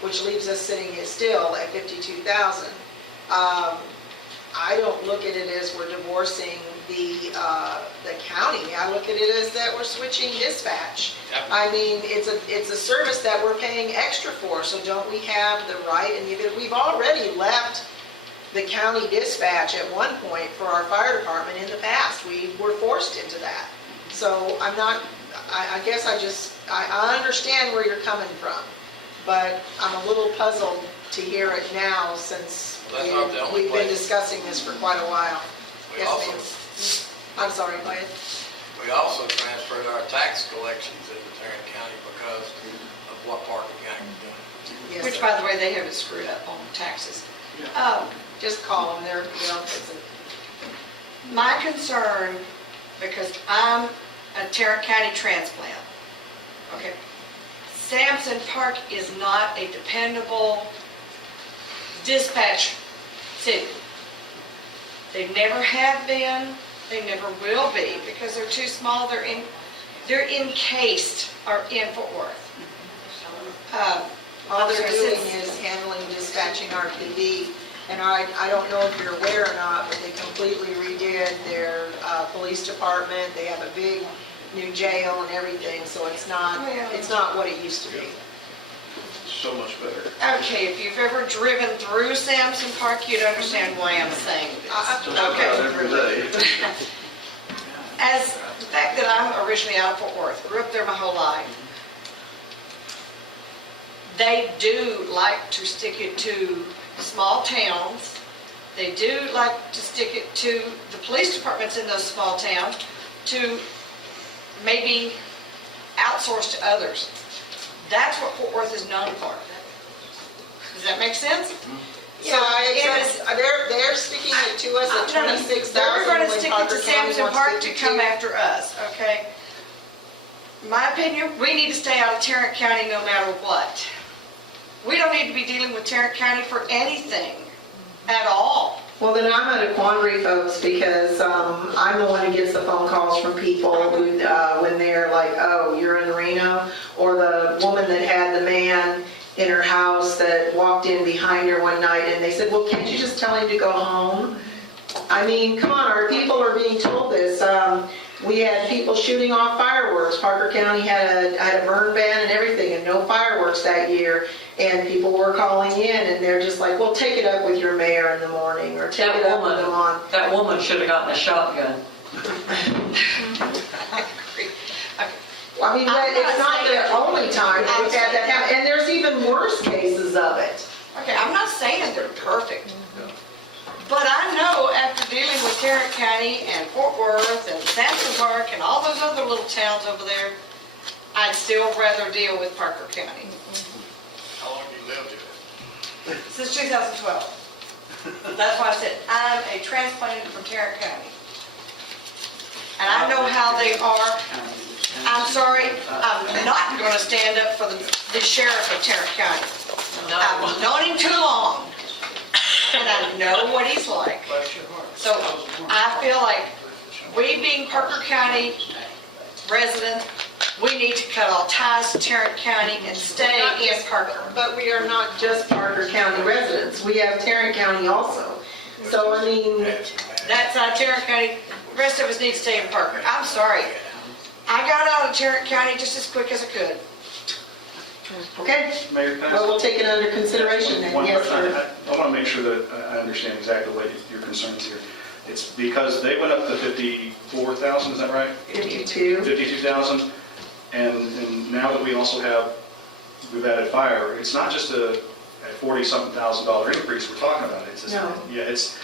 which leaves us sitting still at $52,000. I don't look at it as we're divorcing the county. I look at it as that we're switching dispatch. Yep. I mean, it's a service that we're paying extra for, so don't we have the right? And we've already left the county dispatch at one point for our fire department in the past. We were forced into that. So I guess I understand where you're coming from, but I'm a little puzzled to hear it now since That's not the only we've been place. discussing this for quite a while. We Yes, also- ma'am. I'm sorry, go ahead. We also transferred our tax collections into Tarrant County because of what Parker County was doing. Yes, Which, sir. by the way, they have it screwed up on taxes. Just call them, they'll fix it. My concern, because I'm a Tarrant County transplant, okay, Sansom Park is not a dependable dispatch city. They never have been, they never will be, because they're too small, they're encased or in Fort Worth. All they're doing since- is handling dispatching our PD, and I don't know if you're aware or not, but they completely redid their police department. They have a big new jail and everything, so it's not what it used to be. So much better. Okay, if you've ever driven through Sansom Park, you'd understand why I'm saying Just this. about Okay. every day. As the fact that I'm originally out of Fort Worth, grew up there my whole life, they do like to stick it to small towns. They do like to stick it to the police departments in those small towns to maybe outsource to others. That's what Fort Worth is known for. Does that make sense? Yeah, they're sticking it to us at No, no, $26,000 they're going to when stick it Parker to County Sansom wants Park to come 52. after us, okay? My opinion, we need to stay out of Tarrant County no matter what. We don't need to be dealing with Tarrant County for anything at all. Well, then I'm at a quandary, folks, because I'm the one who gets the phone calls from people who, when they're like, oh, you're in Reno, or the woman that had the man in her house that walked in behind her one night and they said, well, can't you just tell him to go home? I mean, come on, our people are being told this. We had people shooting off fireworks. Parker County had a burn ban and everything, and no fireworks that year. And people were calling in, and they're just like, well, take it up with your mayor in the morning, or take it up with them on. That woman should have gotten a shotgun. I mean, it's not the only time that we've had that happen, and there's even worse cases of it. Okay, I'm not saying they're perfect. But I know after dealing with Tarrant County and Fort Worth and Sansom Park and all those other little towns over there, I'd still rather deal with Parker County. How long have you lived here? Since 2012. That's why I said, I'm a transplanted from Tarrant County. And I know how they are. I'm sorry, I'm not going to stand up for the sheriff of Tarrant County. I've known him too long, and I know what he's like. So I feel like we being Parker County residents, we need to cut all ties to Tarrant County and stay in Parker. But we are not just Parker County residents. We have Tarrant County also. So, I mean, That's Tarrant County, the rest of us need to stay in Parker. I'm sorry. I got out of Tarrant County just as quick as I could. okay, Mayor, can I well, ask- we'll take it under consideration then, One yes, question. sir. I want to make sure that I understand exactly what your concerns here. It's because they went up to 54,000, is that right? 52. 52,000, and now that we also have, we've added fire, it's not just a $40-something thousand increase we're talking about. No. Yeah, it's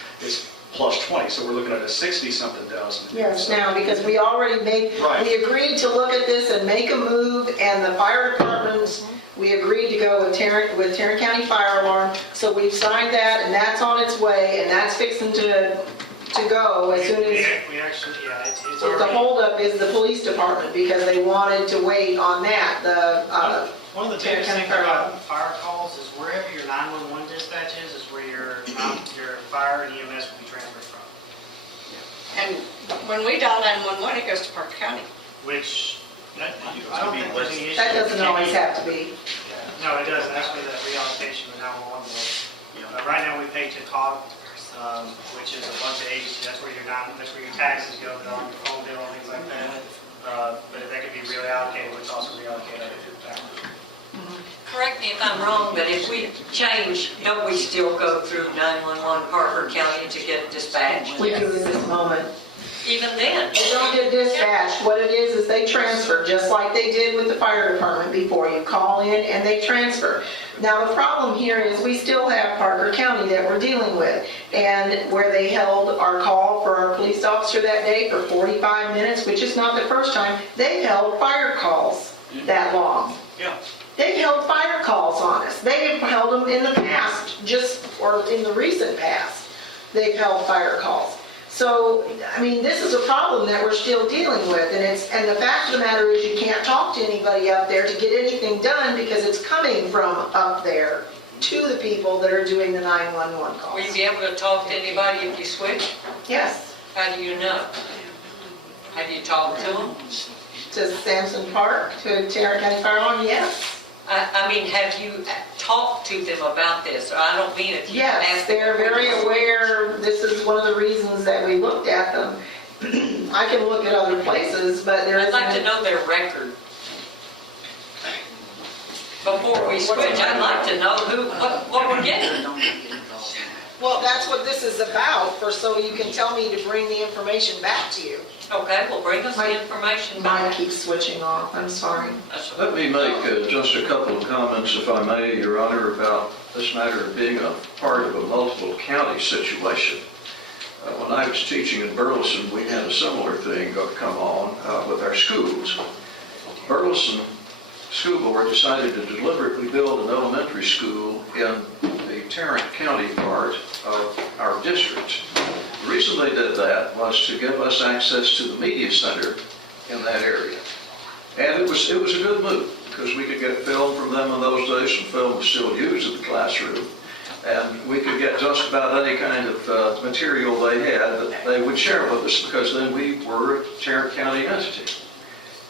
plus 20, so we're looking at a 60-something thousand. Yes, now, because we already made, Right. we agreed to look at this and make a move, and the fire department, we agreed to go with Tarrant County Fire Alarm, so we've signed that, and that's on its way, and that's fixing to go as soon as, We actually, yeah, it's the already. holdup is the police department, because they wanted to wait on that, One of the Tarrant biggest County things Fire about fire calls is wherever your 911 dispatch is where your fire and EMS will be transferred from. And when we dial 911, it goes to Parker County. Which, I don't think there's any issue. that doesn't always have to be. No, it doesn't. That's for the reallocation of 911 board. Right now, we pay to COG, which is a bunch of agencies. That's where your taxes go, on your phone bill and things like that. But if that could be reallocated, it's also reallocated to the tax. Correct me if I'm wrong, but if we change, don't we still go through 911 Parker County to get dispatch? We do in this moment. Even then? They don't get dispatched. What it is they transfer, just like they did with the fire department before. You call in and they transfer. Now, the problem here is we still have Parker County that we're dealing with, and where they held our call for our police officer that day for 45 minutes, which is not the first time, they've held fire calls that long. Yeah. They've held fire calls on us. They have held them in the past, or in the recent past, they've held fire calls. So, I mean, this is a problem that we're still dealing with, and the fact of the matter is you can't talk to anybody up there to get anything done because it's coming from up there to the people that are doing the 911 calls. Will you be able to talk to anybody if you switch? Yes, How do you know? Have you talked to them? to Sansom Park, to Tarrant County Fire Alarm, yes. I mean, have you talked to them about this? I don't mean if you Yes, ask them. they're very aware, this is one of the reasons that we looked at them. I can look at other places, but there I'd isn't. like to know their record. Before we switch, I'd like to know what we're getting. Well, that's what this is about, so you can tell me to bring the information back to you. Okay, well, bring us the information Mine back. keeps switching off, I'm sorry. Let me make just a couple of comments, if I may, Your Honor, about this matter being a part of a multiple county situation. When I was teaching in Burleson, we had a similar thing come on with our schools. Burleson School Board decided to deliberately build an elementary school in the Tarrant County part of our district. The reason they did that was to give us access to the media center in that area. And it was a good move, because we could get film from them in those days, and film was still used in the classroom. And we could get just about any kind of material they had that they would share with us, because then we were a Tarrant County entity.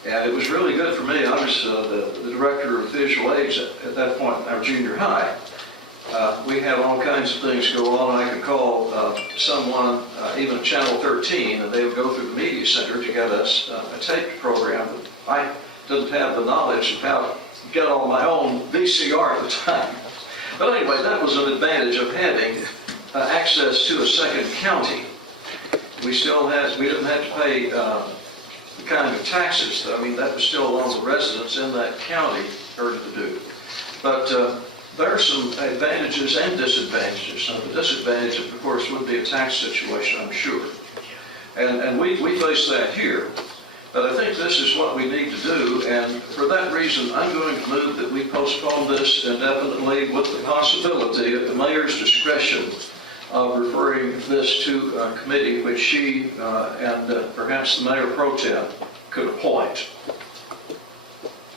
And it was really good for me. I was the director of visual aids at that point in our junior high. We had all kinds of things go on. I could call someone, even Channel 13, and they would go through the media center to get us a tape program. I didn't have the knowledge of how to get on my own VCR at the time. But anyway, that was an advantage of having access to a second county. We didn't have to pay the kind of taxes. I mean, that was still on the residents in that county to do. But there are some advantages and disadvantages. Now, the disadvantage, of course, would be a tax situation, I'm sure. And we face that here. But I think this is what we need to do, and for that reason, I'm going to move that we postpone this indefinitely with the possibility at the mayor's discretion of referring this to a committee which she and perhaps the mayor pro tem could appoint.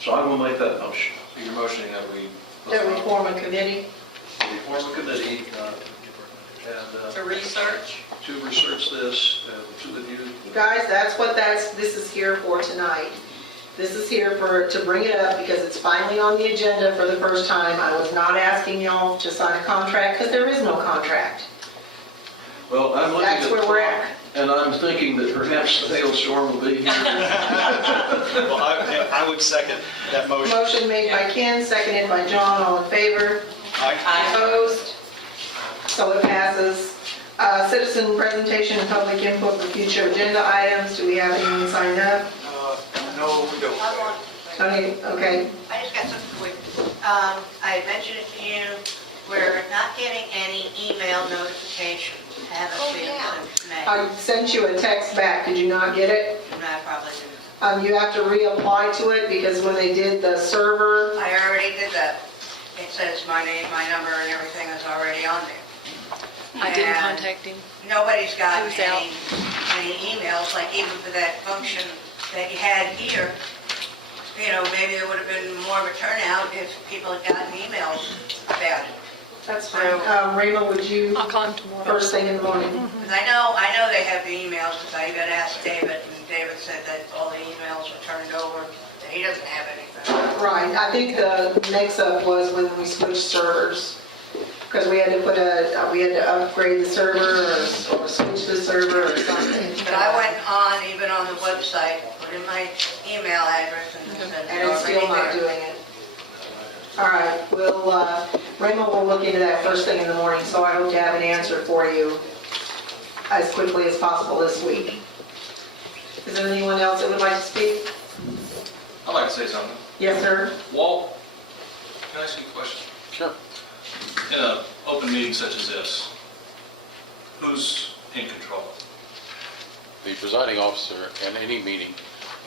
So I will make that motion. You're motioning that we That we form a committee. We form a committee and To research? to research this, to the view. You guys, this is here for tonight. This is here to bring it up because it's finally on the agenda for the first time. I was not asking y'all to sign a contract because there is no contract. Well, I'm looking at That's the where we're clock, at. and I'm thinking that perhaps the hailstorm will be here. Well, I would second that motion. Motion made by Ken, seconded by John, all in favor? Aye. Opposed? So it passes. Citizen presentation and public input for future agenda items. Do we have anyone signed up? No, we don't. I want, Okay. I just got something quick. I had mentioned it to you, we're not getting any email notifications. Haven't been since May. I sent you a text back. Did you not get it? And I probably didn't. You have to reapply to it because when they did the server, I already did that. It says my name, my number, and everything is already on there. I didn't And contact him. Nobody's got He was out. any emails, like even for that function that you had here. You know, maybe there would have been more of a turnout if people had gotten emails about it. that's fine. Rayma, would you, I'll call him tomorrow. first thing in the morning? Because I know they have the emails, because I even asked David, and David said that all the emails were turned over, that he doesn't have anything. Right, I think the mix-up was when we switched servers. Because we had to we had to upgrade the server or switch the server or something. But I went on, even on the website, put in my email address, and it said And it's still not doing it. All right, Raymond will look into that first thing in the morning, so I hope to have an answer for you as quickly as possible this week. Is there anyone else that would like to speak? I'd like to say something. Yes, sir? Walt, can I ask you a question? Sure. In an open meeting such as this, who's in control? The presiding officer in any meeting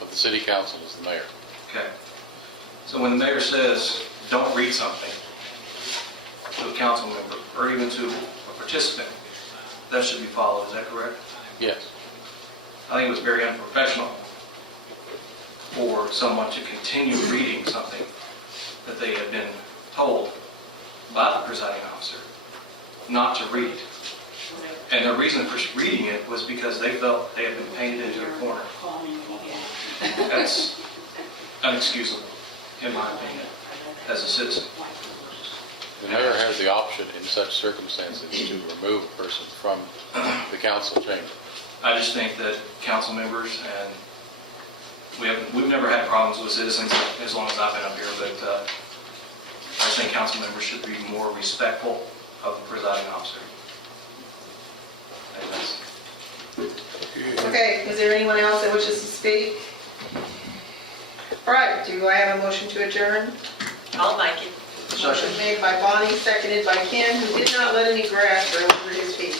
of the city council is the mayor. Okay. So when the mayor says, don't read something to a council member or even to a participant, that should be followed, is that correct? Yes. I think it was very unprofessional for someone to continue reading something that they had been told by the presiding officer not to read. And their reason for reading it was because they felt they had been painted into a corner. That's unexcusable, in my opinion, as a citizen. The mayor has the option in such circumstances to remove a person from the council chamber. I just think that council members, and we've never had problems with citizens as long as I've been up here, but I think council members should be more respectful of the presiding officer. And that's- Okay, is there anyone else that wishes to speak? All right, do I have a motion to adjourn? I'll make it. Motion made by Bonnie, seconded by Ken, who did not let any grass grow under his feet.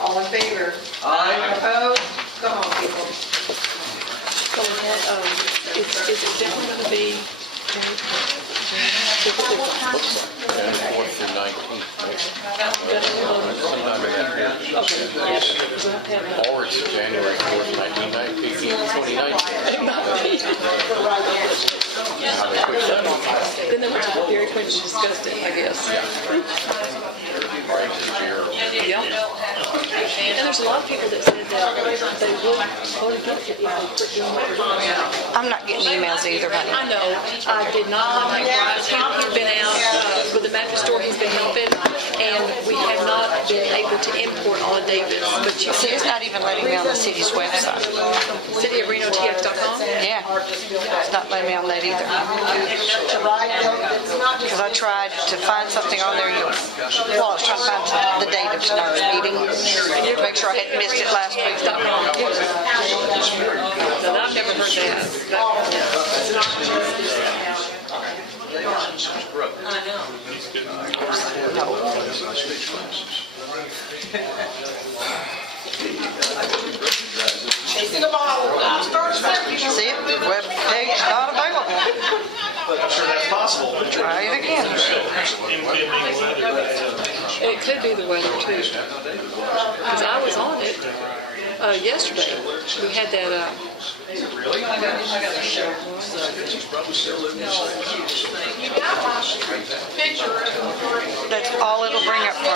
All in favor? Aye. Opposed? Go home, people. So is it definitely going to be And 4th through 19th. Or it's January 4th, 2019. Then they went to the Dairy Queen and discussed it, I guess. Yeah. And there's a lot of people that said that they would vote against it if they quit doing what they're doing. I'm not getting emails either, honey. I know, I did not, he's been out with the mattress store, he's been helping, and we have not been able to import all of Davis, but you See, it's not even letting me on the city's website. City of Reno TX.com? Yeah, it's not letting me on that either. Because I tried to find something on there, well, I was trying to find the date of tonight's meeting, make sure I hadn't missed it last week. No, I've never heard that. I know. Chasing a ball, start stepping. See it? The web page not available. I'm sure that's possible. Try it again. It could be the weather too. Because I was on it yesterday. We had that, That's all it'll bring up for me.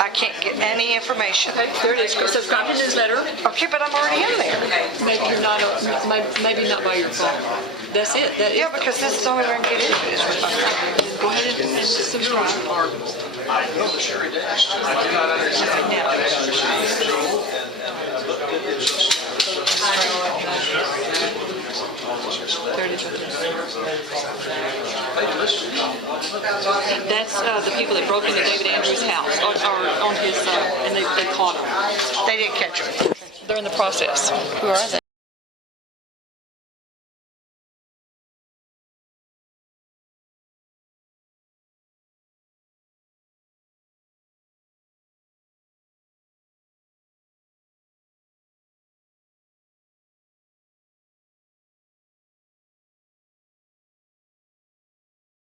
I can't get any information. okay, there it is. Subscribe to the newsletter. Okay, but I'm already in there. Maybe you're not, maybe not by your phone. That's it. That is Yeah, because this is the only way I can get into it. Go ahead and subscribe. That's the people that broke into David Andrews' house, or on his, and they caught him. They didn't catch him. They're in the process. Who are they?